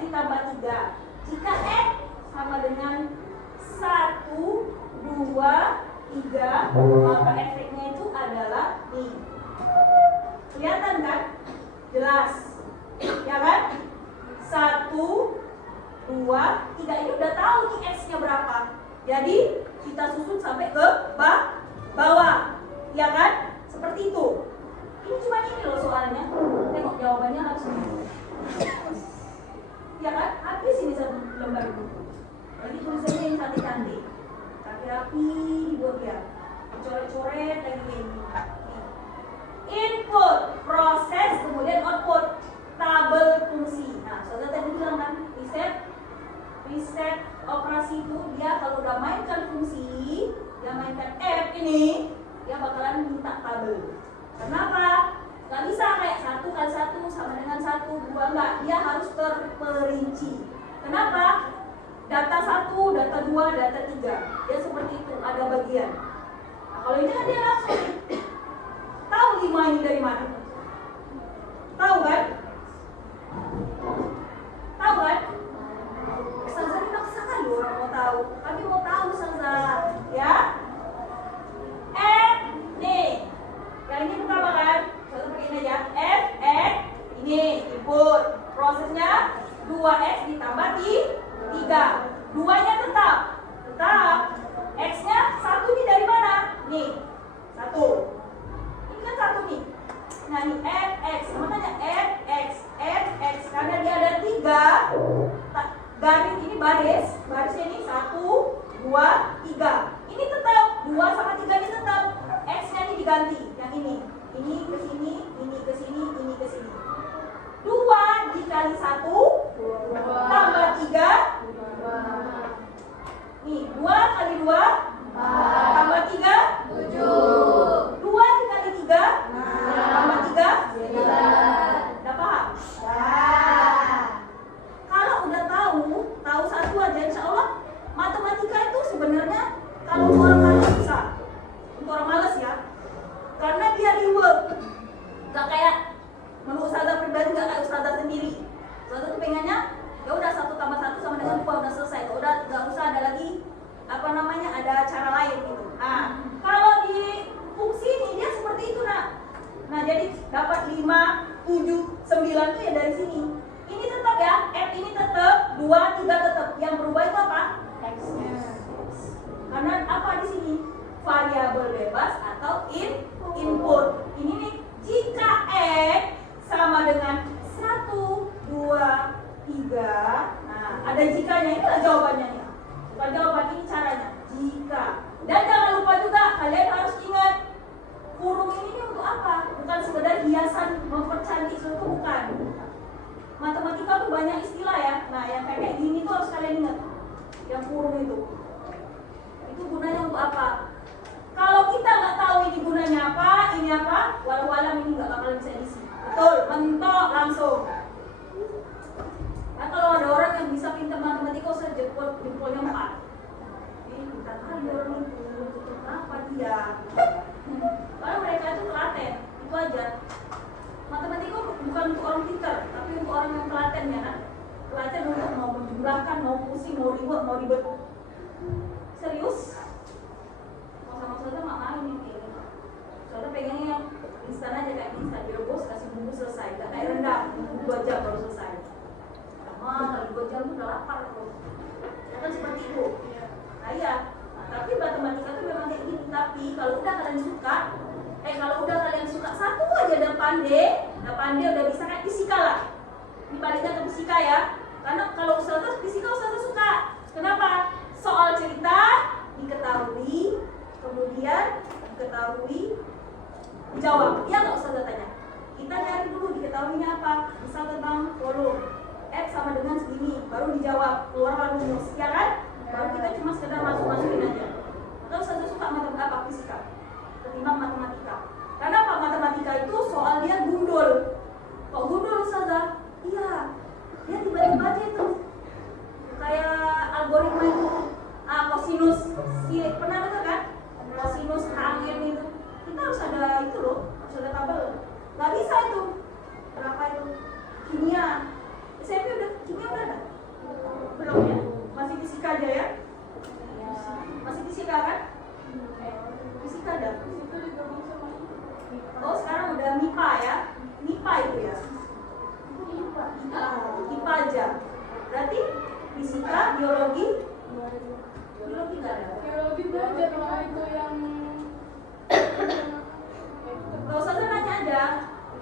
ditambah 3. Jika X sama dengan 1, 2, 3, maka efeknya itu adalah nih. Kelihatan kan? Jelas. Ya kan? 1, 2, 3 ini udah tahu nih X-nya berapa. Jadi kita susun sampai ke bawah. Ya kan? Seperti itu. Ini cuma ini loh soalnya. Tengok jawabannya harus ini. Ya kan? Habis ini satu lembar itu. Jadi tulisannya yang cantik-cantik. Rapi-rapi dibuat ya. Coret-coret lagi ini. Input, proses, kemudian output. Tabel fungsi. Nah, saudara tadi bilang kan, reset operasi itu dia kalau udah mainkan fungsi, dia mainkan F ini, dia bakalan minta tabel. Kenapa? Gak bisa kayak 1 kali 1 sama dengan 1, 2, enggak. Dia harus terperinci. Kenapa? Data 1, data 2, data 3. Dia seperti itu, ada bagian. Nah, kalau ini kan dia langsung tahu 5 ini dari mana. Tahu kan? Tahu kan? Ustazah ini maksa kali orang mau tahu. Tapi mau tahu Ustazah, ya? Nih. Yang ini bukan apa kan? Ustazah pakai ini aja. X, ini input. Prosesnya 2X ditambah 3. 2-nya tetap. X-nya 1 ini dari mana? Nih. 1. Ini kan 1 nih. Nah ini fx, makanya fx karena dia ada 3 garis ini barisnya ini 1, 2, 3. Ini tetap 2 sama 3 ini tetap. X-nya ini diganti yang ini ke sini, ini ke sini, ini ke sini. 2 dikali 1 tambah 3. Nih 2 kali 2 tambah 3 7. 2 dikali 3 tambah 3 udah paham? Kalau udah tahu satu aja insya Allah matematika itu sebenarnya kalau orang malas bisa. Untuk orang malas ya, karena dia reward. Gak kayak menurut ustazah pribadi, gak kayak ustazah sendiri. Ustazah tuh pengennya ya udah 1 tambah 1 sama dengan 2 udah selesai. Udah gak usah ada lagi ada cara lain gitu. Nah, kalau di fungsi ini dia seperti itu nah jadi dapat 5, 7, 9 tuh ya dari sini. Ini tetap ya, F ini tetap, 2, 3 tetap. Yang berubah itu apa? X. Karena apa di sini? Variabel bebas atau input. Ini nih, jika X sama dengan 1, 2, 3. Nah, ada jikanya, inilah jawabannya nih. Bukan jawaban, ini caranya. Jika. Dan jangan lupa juga kalian harus ingat kurung ini untuk apa? Bukan sekedar hiasan mempercantik suatu, bukan. Matematika tuh banyak istilah ya. Nah, yang kayak gini tuh harus kalian ingat. Yang kurung itu gunanya untuk apa? Kalau kita nggak tahu ini gunanya apa, ini apa, walau alam ini nggak bakal bisa diisi. Betul, mentok langsung. Nah, kalau ada orang yang bisa pintar matematika, usah jempolnya 4. Kita kali orang itu, kenapa dia? Karena mereka itu telaten, itu aja. Matematika bukan untuk orang pintar, tapi untuk orang yang telaten ya kan. Telaten untuk mau menjumlahkan, mau pusing, mau ribet. Serius? Mau sama saudara nggak main nih kayak gitu. Saudara pengennya yang instan aja kayak instan, direbus kasih bumbu selesai, nggak kayak rendang, 2 jam baru selesai. Lama, 2 jam udah lapar tuh. Ya kan seperti itu. Nah iya, tapi matematika itu memang kayak gini. Tapi kalau udah kalian suka satu aja udah pandai udah bisa kayak fisika lah. Ini baliknya ke fisika ya. Karena kalau ustazah fisika ustazah suka. Kenapa? Soal cerita diketahui, kemudian dijawab. Iya nggak ustazah tanya? Kita cari dulu diketahuinya apa. Misal tentang volume F sama dengan segini, baru dijawab, keluar rumus, ya kan? Baru kita cuma sekedar masukin aja. Atau ustazah suka matematika fisika ketimbang matematika. Karena apa? Matematika itu soal dia gundul. Kok gundul ustazah? Iya, dia tiba-tiba aja itu kayak algoritma itu kosinus pernah dengar kan? Kosinus angin itu kita harus ada itu loh, harus ada tabel. Gak bisa itu berapa itu kimia SMP kimia udah fisika, biologi nggak ada. Biologi belajar lah itu yang Kalau Ustazah nanya aja,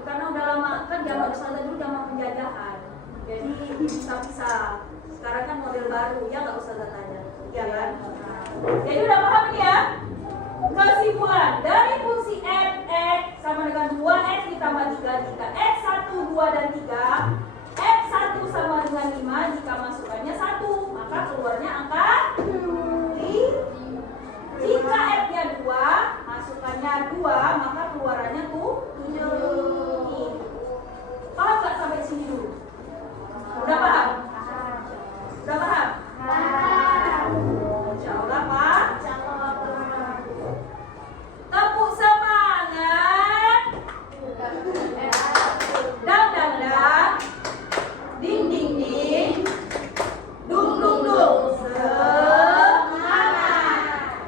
karena udah lama kan zaman Ustazah dulu zaman penjajahan, jadi bisa-bisa. Sekarang kan model baru, ya nggak Ustazah tanya, ya kan? Jadi udah paham ini ya? Kesimpulan dari fungsi f(x) sama dengan 2x ditambah 3 jika x 1, 2, dan 3, x 1 sama dengan 5 jika masukannya 1, maka keluarnya angka 5. Jika f-nya 2, masukannya 2, maka keluarannya 7. Paham nggak sampai sini dulu? Udah paham? Udah paham? Insya Allah Pak. Tepuk semangat. Dang dang dang. Ding ding ding. Dung dung dung. Semangat.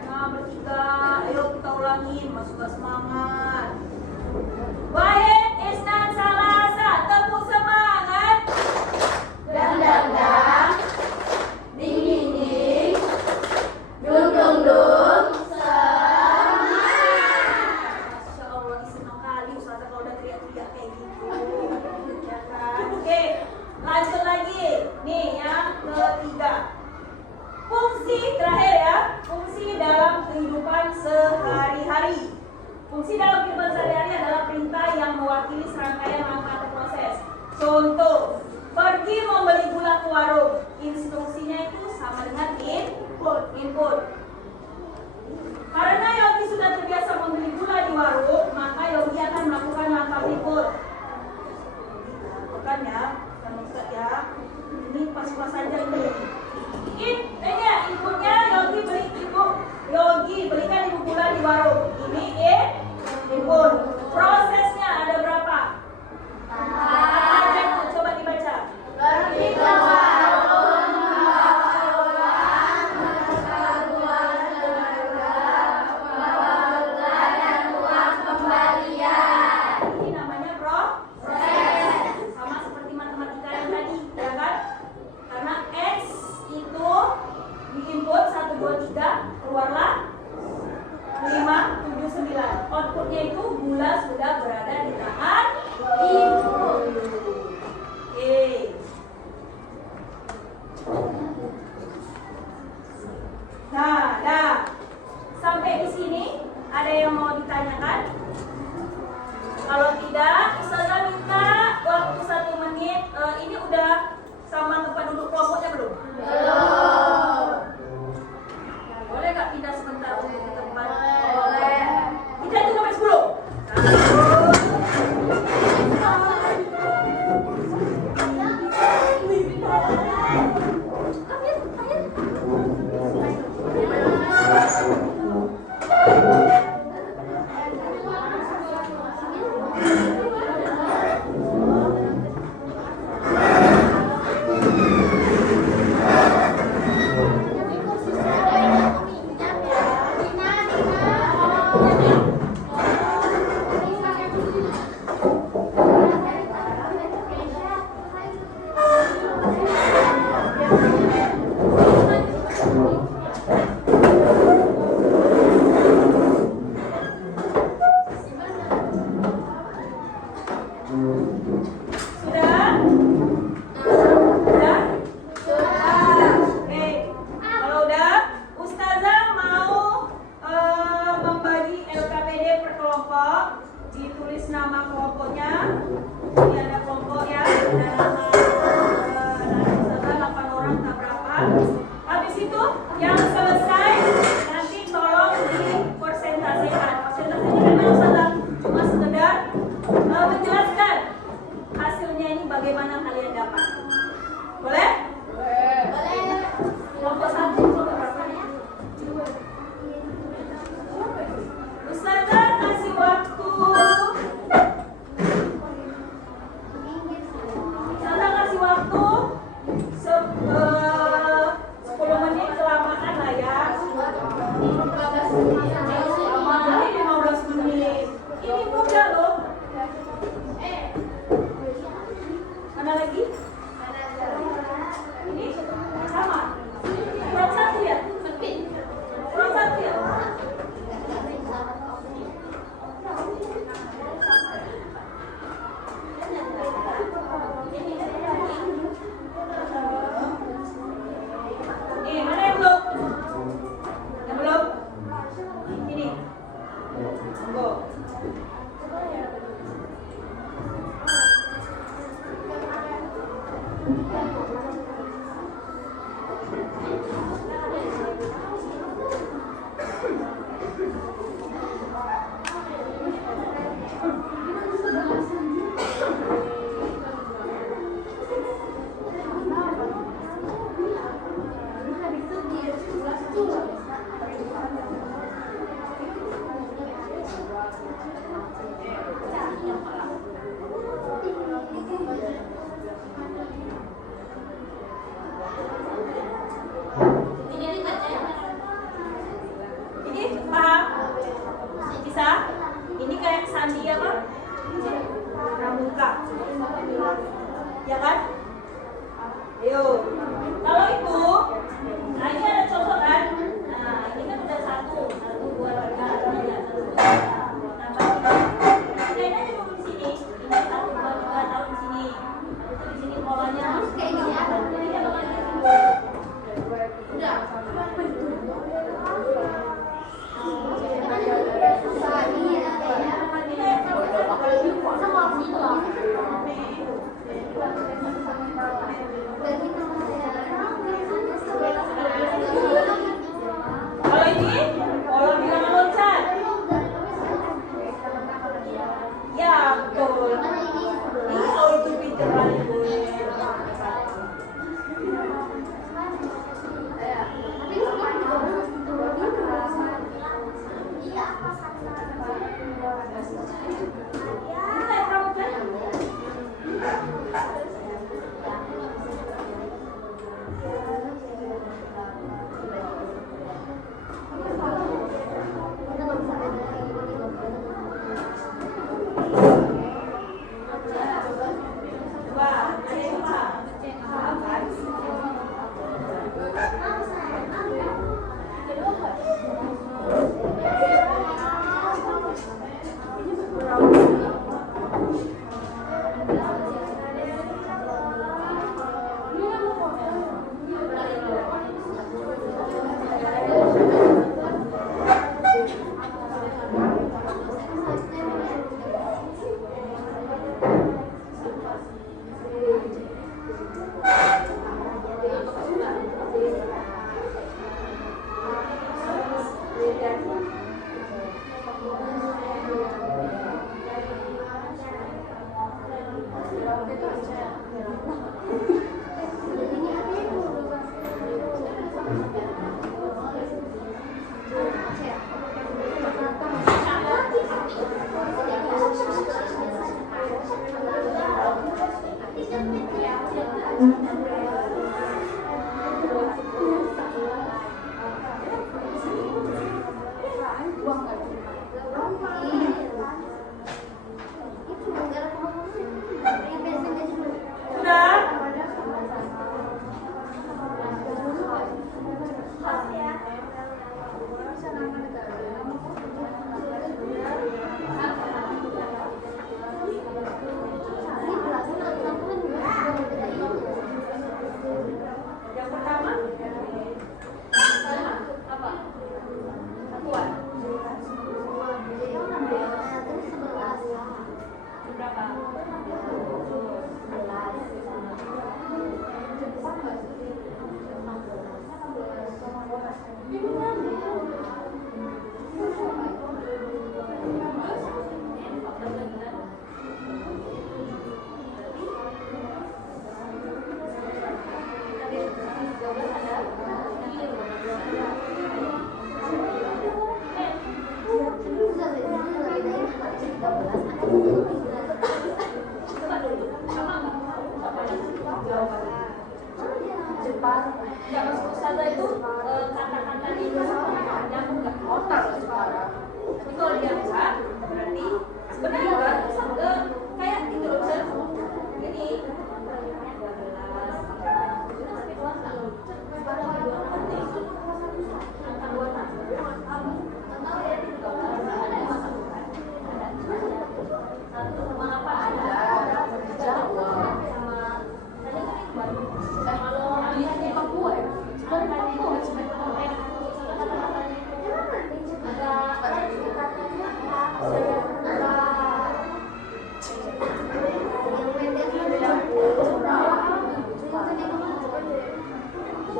Nah bertiga, ayo kita ulangin, masuk semangat. Baik, Isnan Salasa, tepuk semangat. dang dang dang, ding ding ding, dung dung dung, Masya Allah, senang kali Ustazah kalau udah teriak-teriak kayak gitu. Ya kan? Oke, lanjut lagi. Nih yang ketiga. Fungsi terakhir ya, fungsi dalam kehidupan sehari-hari. Fungsi dalam kehidupan sehari-hari adalah perintah yang mewakili serangkaian langkah atau proses. Contoh, pergi membeli gula ke warung. Instruksinya itu sama dengan input. Karena Yogi sudah terbiasa membeli gula di warung, maka Yogi akan melakukan langkah berikut. Bukan ya, kan Ustaz ya. Ini pas-pas saja ini. Ini ya, inputnya Yogi belikan 5 gula di warung. Ini input. Prosesnya ada berapa? Apa aja tuh? Coba dibaca. pergi ke warung, bawa uang, bawa gula dan uang kembalian. Ini namanya proses. Sama seperti matematika yang tadi, ya kan? Karena X itu diinput 1, 2, 3, keluarlah 5, 7, 9. Outputnya itu gula sudah berada di tangan input. Oke. Nah, sampai di sini ada yang mau ditanyakan? Kalau tidak, Ustazah minta waktu 1 menit. Ini udah sama tempat duduk kelompoknya belum? Belum. Boleh nggak pindah sebentar untuk ke tempat? Boleh. Kita itu sampai 10. Sudah? Sudah? Oke. Kalau udah, Ustazah mau membagi LKPD per kelompok. Ditulis nama kelompoknya. Ini ada kelompok ya. Ada nama Ustazah 8 orang tak berapa. Habis itu yang selesai nanti tolong dipersentasikan. Persentasinya memang Ustazah cuma sekedar menjelaskan hasilnya ini bagaimana kalian dapat. Boleh? Boleh. Kelompok 1 kelompok berapa ya? Ustazah kasih waktu. Ustazah kasih waktu Ini paham? Bisa? Ini kayak sandi apa? Pramuka. Ya kan? Ayo. Kalau itu, nah ini ada contoh kan? Nah ini kan udah satu, dua, tiga, tambah tiga. Kayaknya aja dulu di sini. Ini satu, dua, tiga, taruh di sini. Itu di sini polanya. Kayak gini ya? Jadi dia bakal gitu. Udah. Kalau ini, pola bilangan loncat. Ya, betul. Kalau itu pinter banget. Ini kayak pramuka. Coba, ada yang paham? Paham kan? Yang pertama apa? Satuan. Berapa? 4. Nggak masuk ustazah itu kata-kata di nyambung nggak? Otak sekarang. Tapi kalau dia enggak, berarti sebenarnya kayak gitu loh, Ustaz. Ini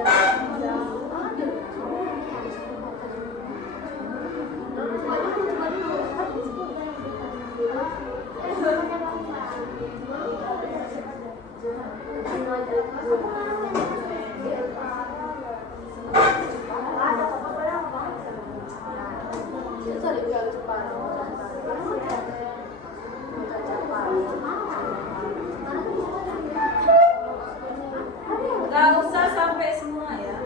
Yang pendek sampai semua ya.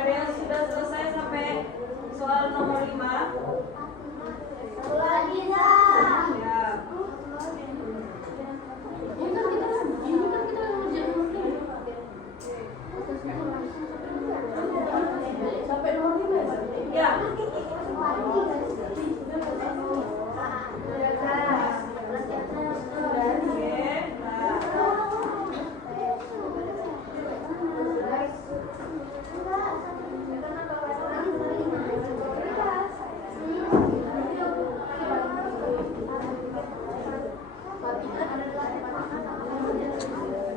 Ada yang sudah selesai sampai soal nomor 5? Ya. Ya.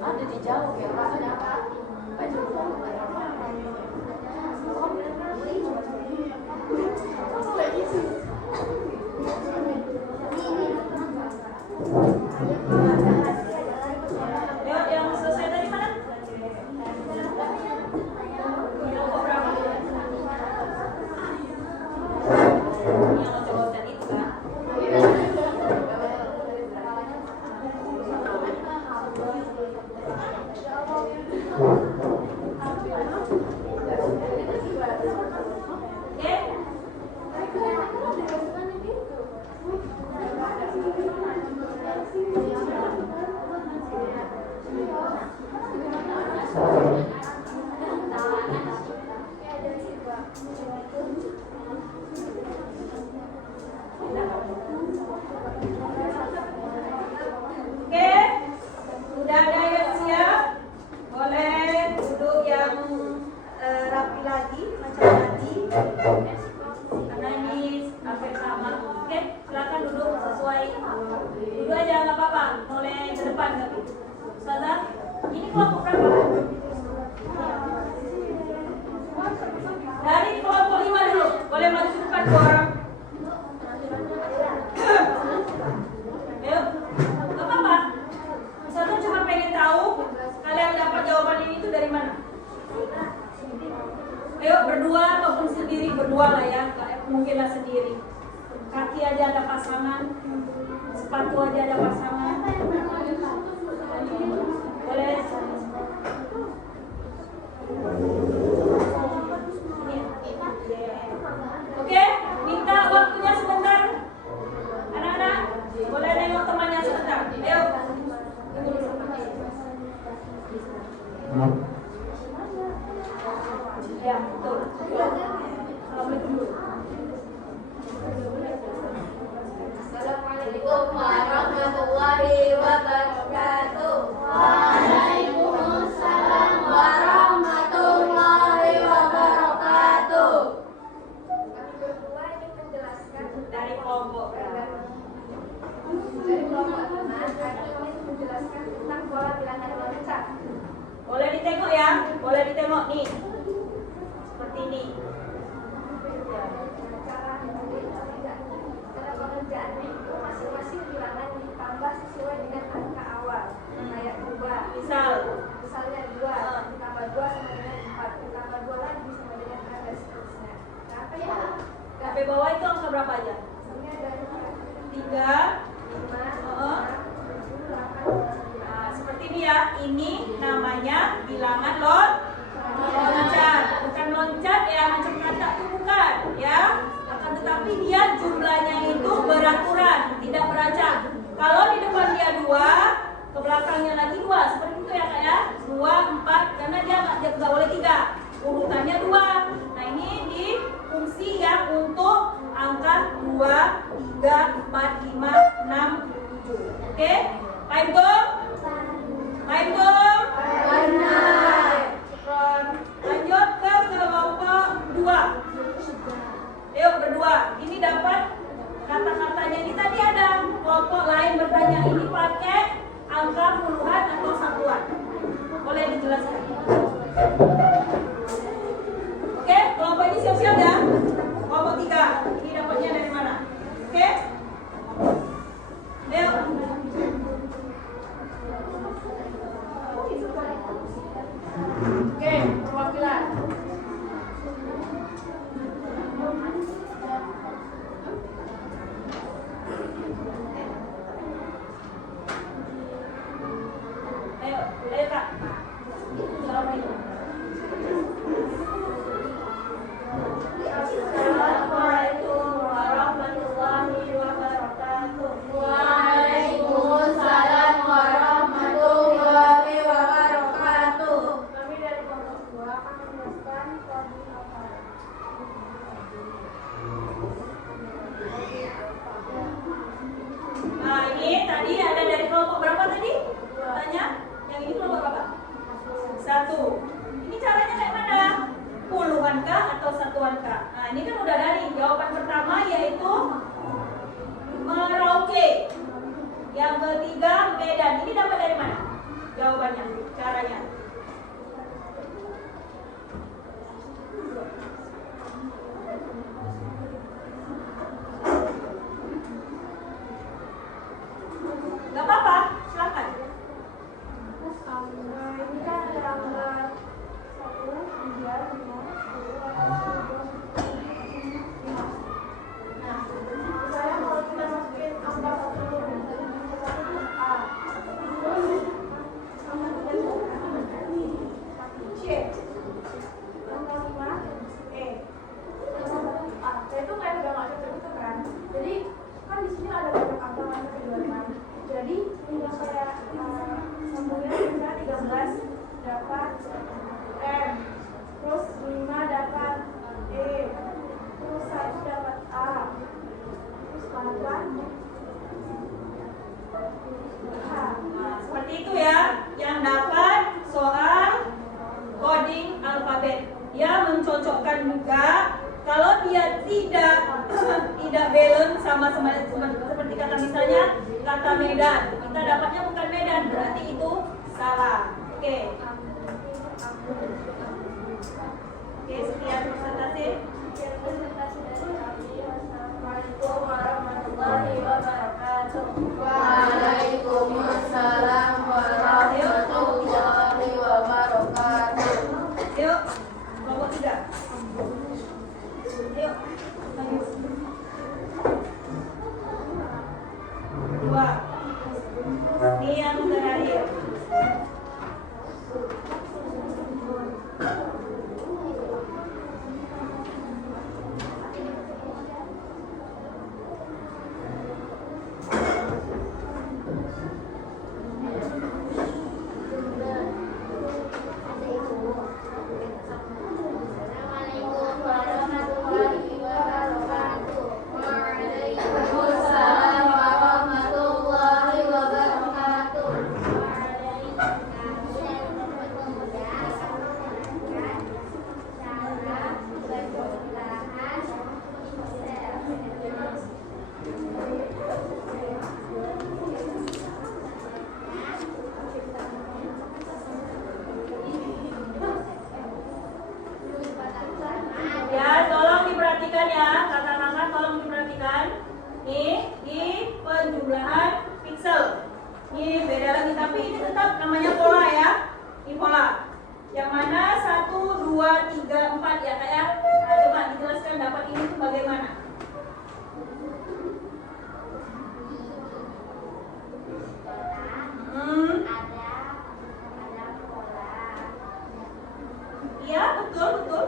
Ada di jauh ya, Pak. Lewat yang selesai tadi mana? Kelompok berapa? Yang loncat-loncat itu kan? Oke? Oke, udah ada yang siap? Boleh duduk yang rapi lagi, macam tadi. Karena ini hampir sama. Oke, silakan duduk sesuai. Duduk aja nggak apa-apa. Mulai ke depan tapi. Ustazah, ini kelompok berapa? Dari kelompok 5 dulu. Boleh maju ke depan 2 orang. Ayo, nggak apa-apa. Ustazah cuma pengen tahu kalian dapat jawaban ini itu dari mana. Ayo berdua ataupun sendiri, berdua lah ya, mungkin lah sendiri. Kaki aja ada pasangan, sepatu aja ada pasangan. Boleh. Oke, minta waktunya sebentar. Anak-anak, boleh nengok temannya sebentar. Ayo. Ya, betul. Assalamualaikum warahmatullahi wabarakatuh. Waalaikumsalam warahmatullahi wabarakatuh. Kami berdua ingin menjelaskan Dari kelompok dari kelompok 5, kami ingin menjelaskan tentang pola bilangan loncat. boleh ditengok ya, boleh ditengok nih. Seperti ini. Cara pengerjaannya itu masing-masing bilangan ditambah sesuai dengan angka awal. Kayak 2. Misalnya 2 ditambah 2 sama dengan 4, ditambah 2 lagi sama dengan 4 dan seterusnya. Sampai bawah itu angka berapa aja? Ini ada 3. 5, 8, Nah, seperti ini ya. Ini namanya bilangan loncat. Bukan loncat ya macam katak itu bukan ya. Akan tetapi dia jumlahnya itu beraturan, tidak beracak. Kalau di depan dia 2, ke belakangnya lagi 2. Seperti itu ya Kak ya. 2, 4 karena dia nggak boleh 3. Urutannya kesatuankah atau satuankah? Nah, ini kan udah dari jawaban pertama yaitu Merauke. Yang ketiga Medan. Ini dapat dari mana? Jawabannya, caranya. Gak apa-apa, silakan. Ini kan ada angka 1, 3, 5, 10, 11, 12, 13, 14. Nah, misalnya kalau kita masukin angka 1 A, terus angka 3 C, angka 5 E, angka 1 A. Saya itu kayak udah nggak cocok itu kan. Jadi kan di sini ada banyak angka yang kedua. Jadi ini saya sambungnya misalnya 13 dapat M, terus 5 dapat E, terus 1 dapat A, terus 8 H. Nah, seperti itu ya, yang dapat soal coding alfabet. Dia mencocokkan juga kalau dia tidak balance sama seperti kata misalnya kata Medan. Kita dapatnya bukan Medan, berarti itu salah. Oke, sekian presentasi. Assalamualaikum warahmatullahi wabarakatuh. Waalaikumsalam warahmatullahi wabarakatuh. Yuk, kelompok 3. Yuk, lanjut. 2. Ini yang terakhir. Assalamualaikum warahmatullahi wabarakatuh. Waalaikumsalam warahmatullahi wabarakatuh. Ya, tolong diperhatikan ya, kata-kata tolong diperhatikan. Nih, di penjumlahan pixel. Ini beda lagi, tapi ini tetap namanya pola ya. Ini pola. Yang mana 1, 2, 3, 4 ya kayak. Nah, coba dijelaskan dapat ini tuh bagaimana? Iya, betul, betul.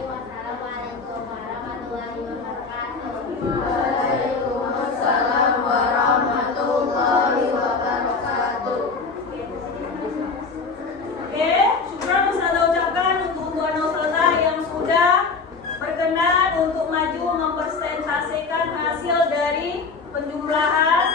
Wassalamualaikum warahmatullahi wabarakatuh. Waalaikumsalam warahmatullahi wabarakatuh. Oke, syukur Ustazah ucapkan untuk anak Ustazah yang sudah berkenan untuk maju mempresentasikan hasil dari penjumlahan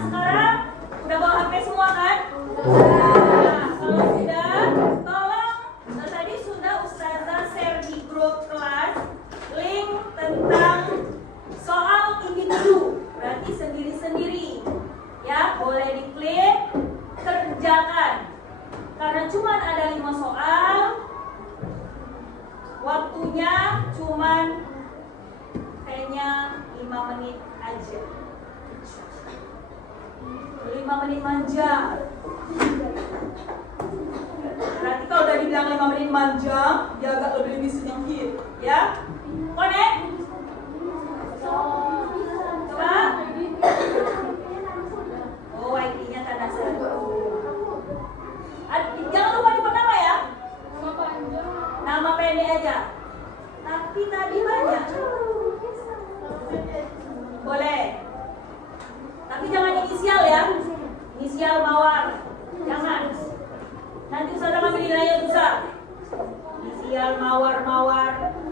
sekarang udah bawa HP semua kan? Nah, kalau sudah, tolong tadi sudah Ustazah share di grup kelas link tentang soal individu, berarti sendiri-sendiri. Ya, boleh diklik, kerjakan. Karena cuma ada 5 soal, waktunya cuman kayaknya 5 menit aja. 5 menit manja. Berarti kalau udah dibilang 5 menit manja, dia agak lebih sedikit, ya. Connect. Coba. Oh, ID-nya tanda satu. Jangan lupa nyebut nama ya. Nama pendek aja. Tapi tadi banyak. Boleh. Tapi jangan inisial ya. Inisial mawar. Jangan. Nanti Ustazah ngambil nilainya susah. Inisial mawar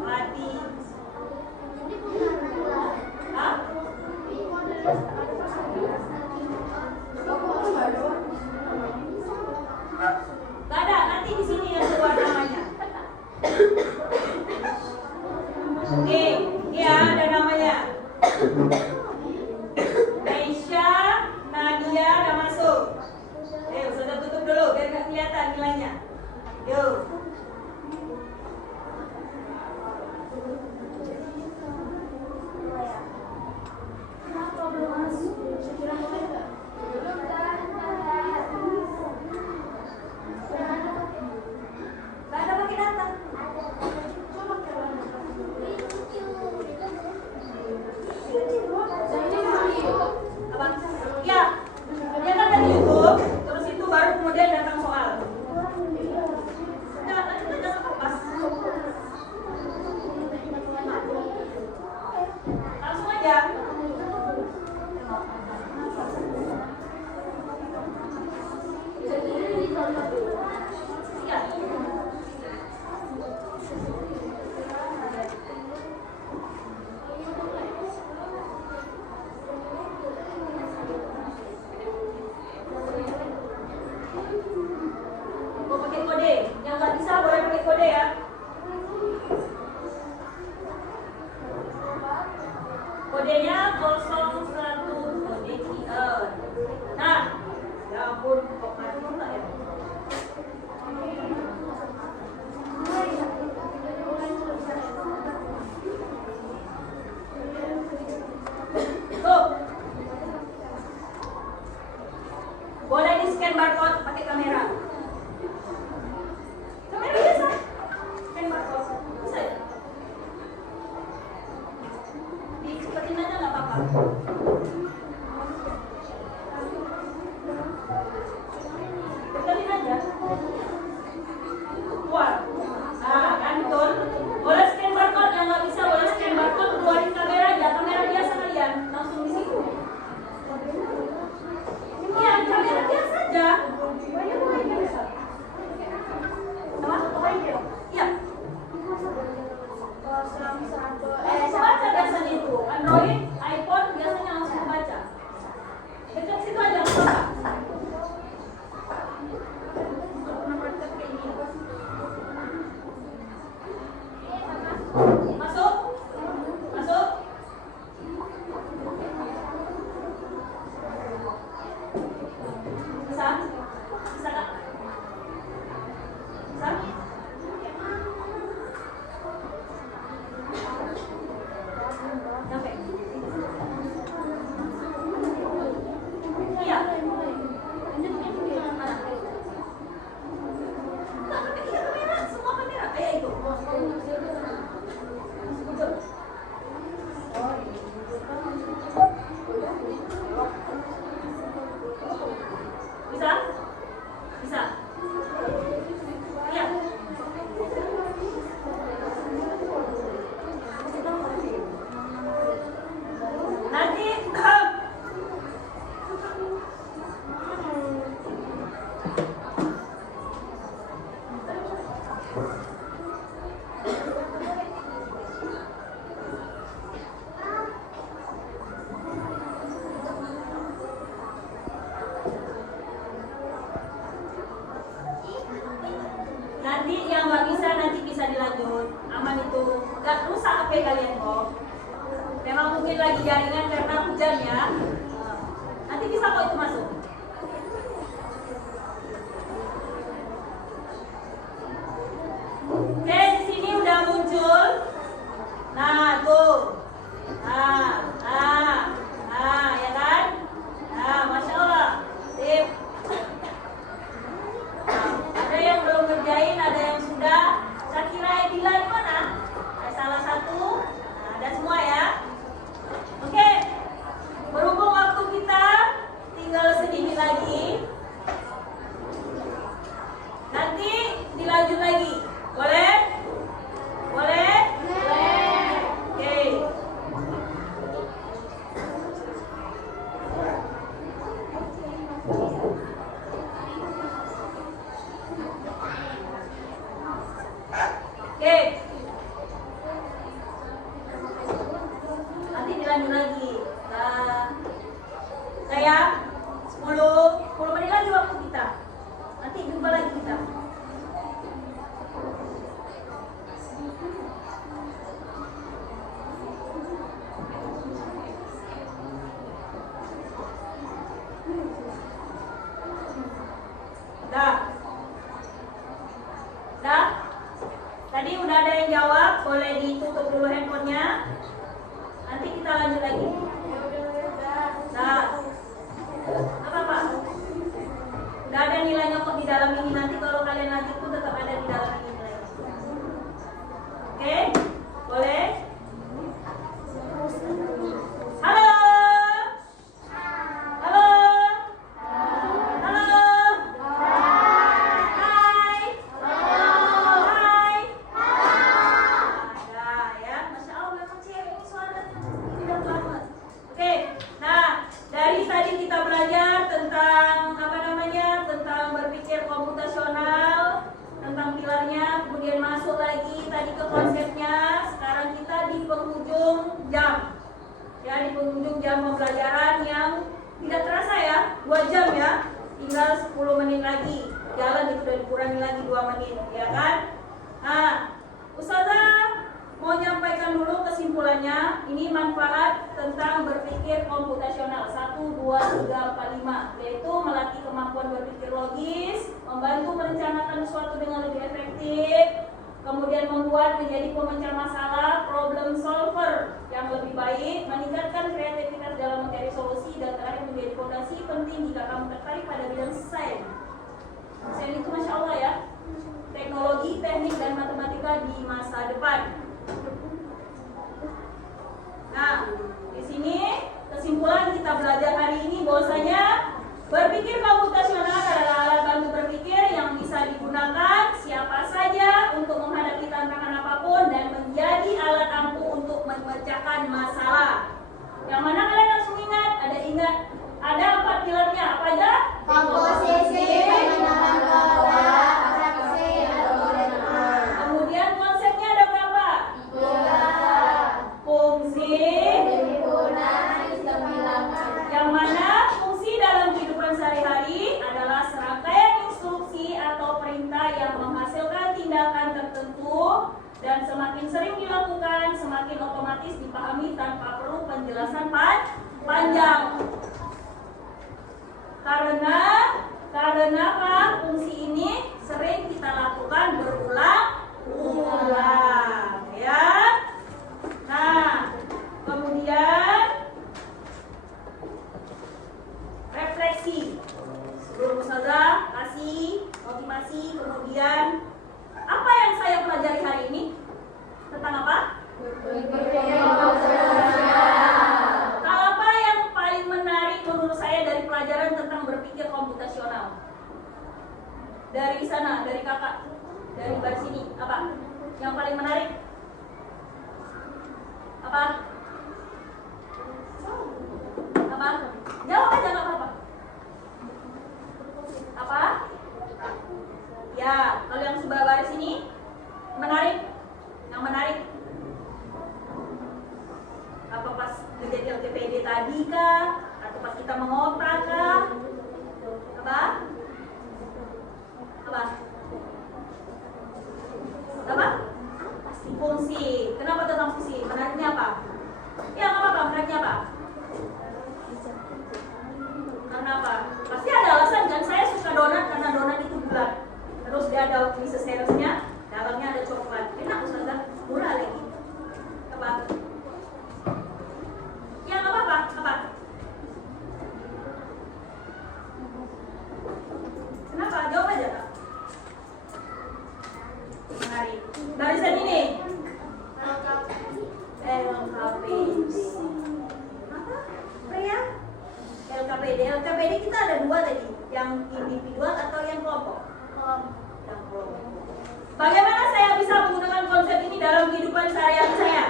mati. Hah? Gak ada, nanti di sini yang keluar namanya. Nih, ya ada namanya. Aisyah, Nadia udah masuk. Sudah tutup dulu biar gak kelihatan nilainya. Yuk. Kenapa belum masuk? Kira boleh nggak? Gak ada pakai data. Apa? Ya, dia kan dari YouTube, terus itu baru kemudian datang soal. Nah, nanti kita pas. Langsung aja. Ya. Mau pakai kode, yang nggak bisa boleh pakai kode ya. Kodenya 01 kode QR. Nah, ya ampun, kok mati nggak ya? Tuh. Boleh di scan barcode pakai kamera. Kamera biasa. Scan barcode. Bisa ya? Dicepetin aja nggak apa-apa. Deketin aja. Keluar. Nah, kan betul. Boleh scan barcode, yang nggak bisa boleh scan barcode, keluarin kamera aja. Kamera biasa kalian, langsung di situ. Iya, kamera biasa aja. Apa? Iya. Langsung baca biasanya itu. Android, iPhone biasanya langsung baca. Dekat situ aja, nggak apa-apa. Masuk? Masuk? Bisa? Bisa nggak? Bisa? Sampai? Iya. Mana? Nggak pakai tiga kamera, semua kamera kayak itu. Betul. Bisa? HP kalian kok. Memang mungkin lagi jaringan karena hujan ya. Nanti bisa kok itu masuk. Oke, di sini udah muncul. Nah, tuh. Nah, ya kan? Nah, Masya Allah. Sip. Nah, ada yang belum ngerjain, ada yang sudah. Syakira Edila di mana? Ada salah satu. Nah, ada semua ya. Oke. Berhubung waktu kita tinggal sedikit lagi. Nanti dilanjut lagi. Boleh? Boleh? Oke. Oke. Nanti dilanjut lagi. Nah, saya 10 menit lagi waktu kita. Nanti jumpa lagi kita. Dah? Tadi udah ada yang jawab, boleh ditutup dulu handphonenya. Nanti kita lanjut lagi. Dah. Apa? Udah ada nilainya kok di dalam ini. Nanti kalau kalian lanjut pun tetap ada di dalam ini nilainya. Oke? Boleh? Halo? Halo? Halo? Hai? Hai? Ada ya, Masya Allah memang cewek ini suaranya indah banget. Oke, nah dari tadi kita belajar tentang tentang berpikir komputasional, tentang pilarnya, kemudian masuk lagi tadi ke konsepnya. Sekarang kita di penghujung jam, ya di penghujung jam pembelajaran yang tidak terasa ya, 2 jam ya, tinggal 10 menit lagi jalan, itu udah dikurangi lagi 2 menit, ya kan? Nah, Ustazah mau nyampaikan dulu kesimpulannya. Ini manfaat tentang berpikir komputasional 1, 2, 3, 4, 5, yaitu melatih kemampuan berpikir logis, membantu merencanakan sesuatu dengan lebih efektif, kemudian membuat menjadi pemecah masalah, problem solver yang lebih baik, meningkatkan kreativitas dalam mencari solusi, dan terakhir menjadi fondasi penting jika kamu tertarik pada bidang sains. Sains itu Masya Allah ya, teknologi, teknik, dan matematika di masa depan. Nah, di sini kesimpulan kita belajar hari ini bahwasanya berpikir komputasional adalah alat bantu berpikir yang bisa digunakan siapa saja untuk menghadapi tantangan apapun dan menjadi alat ampuh untuk memecahkan masalah. Yang mana kalian langsung ingat? Ada 4 pilarnya. Apa aja? Komposisi, pengenalan pola, abstraksi, algoritma. Kemudian konsepnya ada berapa? 3. Fungsi. Himpunan sistem bilangan. Yang mana fungsi dalam kehidupan sehari-hari adalah serangkaian instruksi atau perintah yang menghasilkan tindakan tertentu dan semakin sering dilakukan, semakin otomatis dipahami tanpa perlu penjelasan panjang. Karena apa? Fungsi ini sering kita lakukan berulang-ulang, ya. Nah, kemudian refleksi. Sebelum Ustazah kasih motivasi, kemudian apa yang saya pelajari hari ini? Tentang apa? Apa yang paling menarik menurut saya dari pelajaran tentang berpikir komputasional? Dari sana, dari kakak, dari baris sini, apa? Yang paling menarik? Apa? Apa? Jawab aja, nggak apa-apa. Apa? Ya, kalau yang sebelah baris ini menarik. Yang menarik apa pas kejadian LPPD tadi kah? Atau pas kita mengotak kah? Apa? Apa? Apa? Fungsi. Kenapa tentang fungsi? Jadi kita ada dua tadi, yang individual atau yang kelompok? Yang kelompok. Bagaimana saya bisa menggunakan konsep ini dalam kehidupan sehari-hari saya?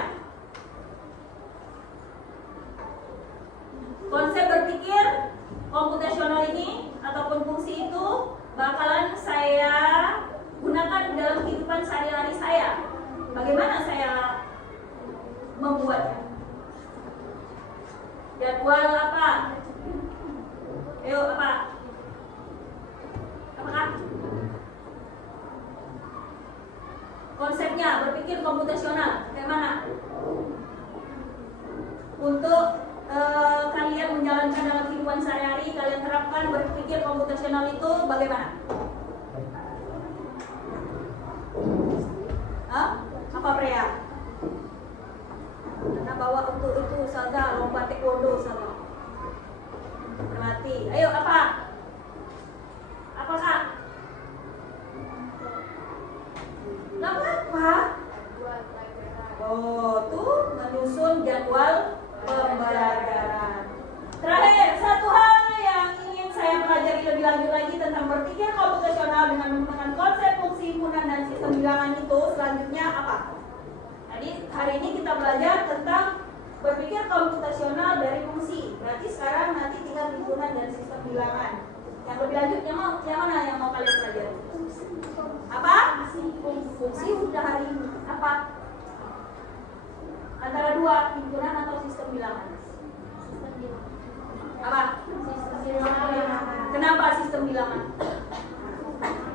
Konsep berpikir komputasional ini ataupun fungsi itu bakalan saya gunakan dalam kehidupan sehari-hari saya. Bagaimana saya membuatnya? Jadwal apa? Ayo apa? Apakah? Konsepnya berpikir komputasional kayak mana? Untuk kalian menjalankan dalam kehidupan sehari-hari, kalian terapkan berpikir komputasional itu bagaimana? Hah? Apa Prea? Karena bawa untuk itu saja lomba taekwondo saja. Berlatih. Ayo apa? Apa Kak? Gak apa-apa. Oh, tuh menyusun jadwal pembelajaran. Terakhir, satu hal yang ingin saya pelajari lebih lanjut lagi tentang berpikir komputasional dengan menggunakan konsep fungsi himpunan dan sistem bilangan itu selanjutnya apa? Jadi hari ini kita belajar tentang berpikir komputasional dari fungsi. Berarti sekarang nanti tinggal himpunan dan sistem bilangan. Yang lebih lanjut yang mana yang mau kalian pelajari? Apa? Fungsi udah hari ini. Apa? Antara dua, himpunan atau sistem bilangan? Apa? Kenapa sistem bilangan?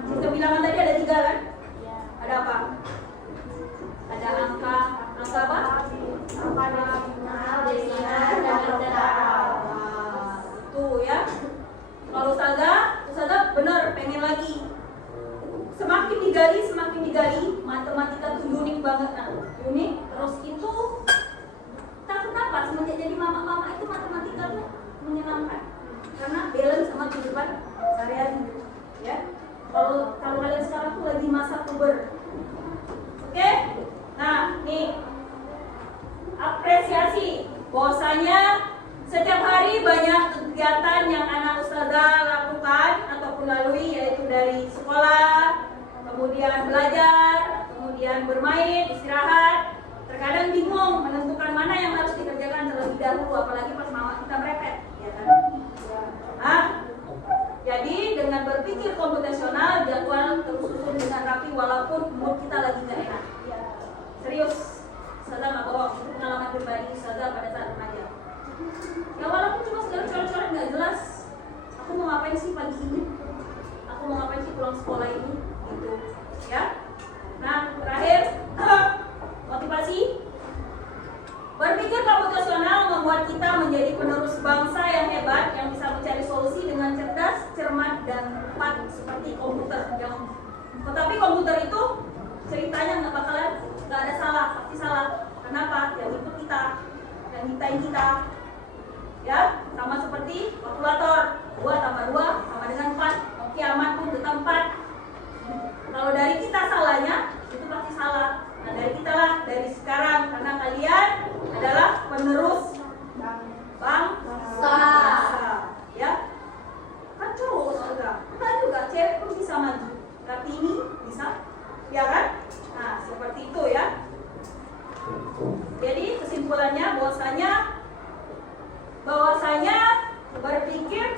Sistem bilangan tadi ada 3 kan? Ada apa? Ada angka apa? Desimal, dan integral. Tuh ya. Kalau Ustazah benar pengen lagi. Semakin digali, matematika tuh unik banget nah. Unik, terus itu tak kenapa semenjak jadi mama itu matematika tuh menyenangkan. Karena balance sama kehidupan sehari-hari. Ya. Kalau kalian sekarang tuh lagi masa puber. Oke? Nah, nih. Apresiasi. Bahwasanya setiap hari banyak kegiatan yang anak ustazah lakukan ataupun lalui, yaitu dari sekolah, kemudian belajar, kemudian bermain, istirahat. Terkadang bingung menentukan mana yang harus dikerjakan terlebih dahulu, apalagi pas mama kita merepet, ya kan? Nah, jadi dengan berpikir komputasional, jadwal tersusun dengan rapi walaupun mood kita lagi nggak enak. Serius, Ustazah nggak bohong, pengalaman pribadi Ustazah pada saat remaja. Ya walaupun cuma segala coret-coret nggak jelas. Aku mau ngapain sih pagi ini? Aku mau ngapain sih pulang sekolah ini? Gitu, ya. Nah, terakhir motivasi. Berpikir komputasional membuat kita menjadi penerus bangsa yang hebat yang bisa mencari solusi dengan cerdas, cermat, dan tepat seperti komputer. Tetapi komputer itu ceritanya nggak ada salah, pasti salah. Kenapa? Yang ikut kita, yang ngitain kita. Ya, sama seperti kalkulator 2 tambah 2 sama dengan 4. Kiamat pun tetap 4. Kalau dari kita salahnya, itu pasti salah. Nah, dari kita lah, dari sekarang, karena kalian adalah penerus bangsa. Ya, kan cowok saudara, enggak juga cewek pun bisa maju. Tapi ini bisa, ya kan? Nah, seperti itu ya. Jadi kesimpulannya bahwasanya berpikir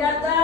menjaga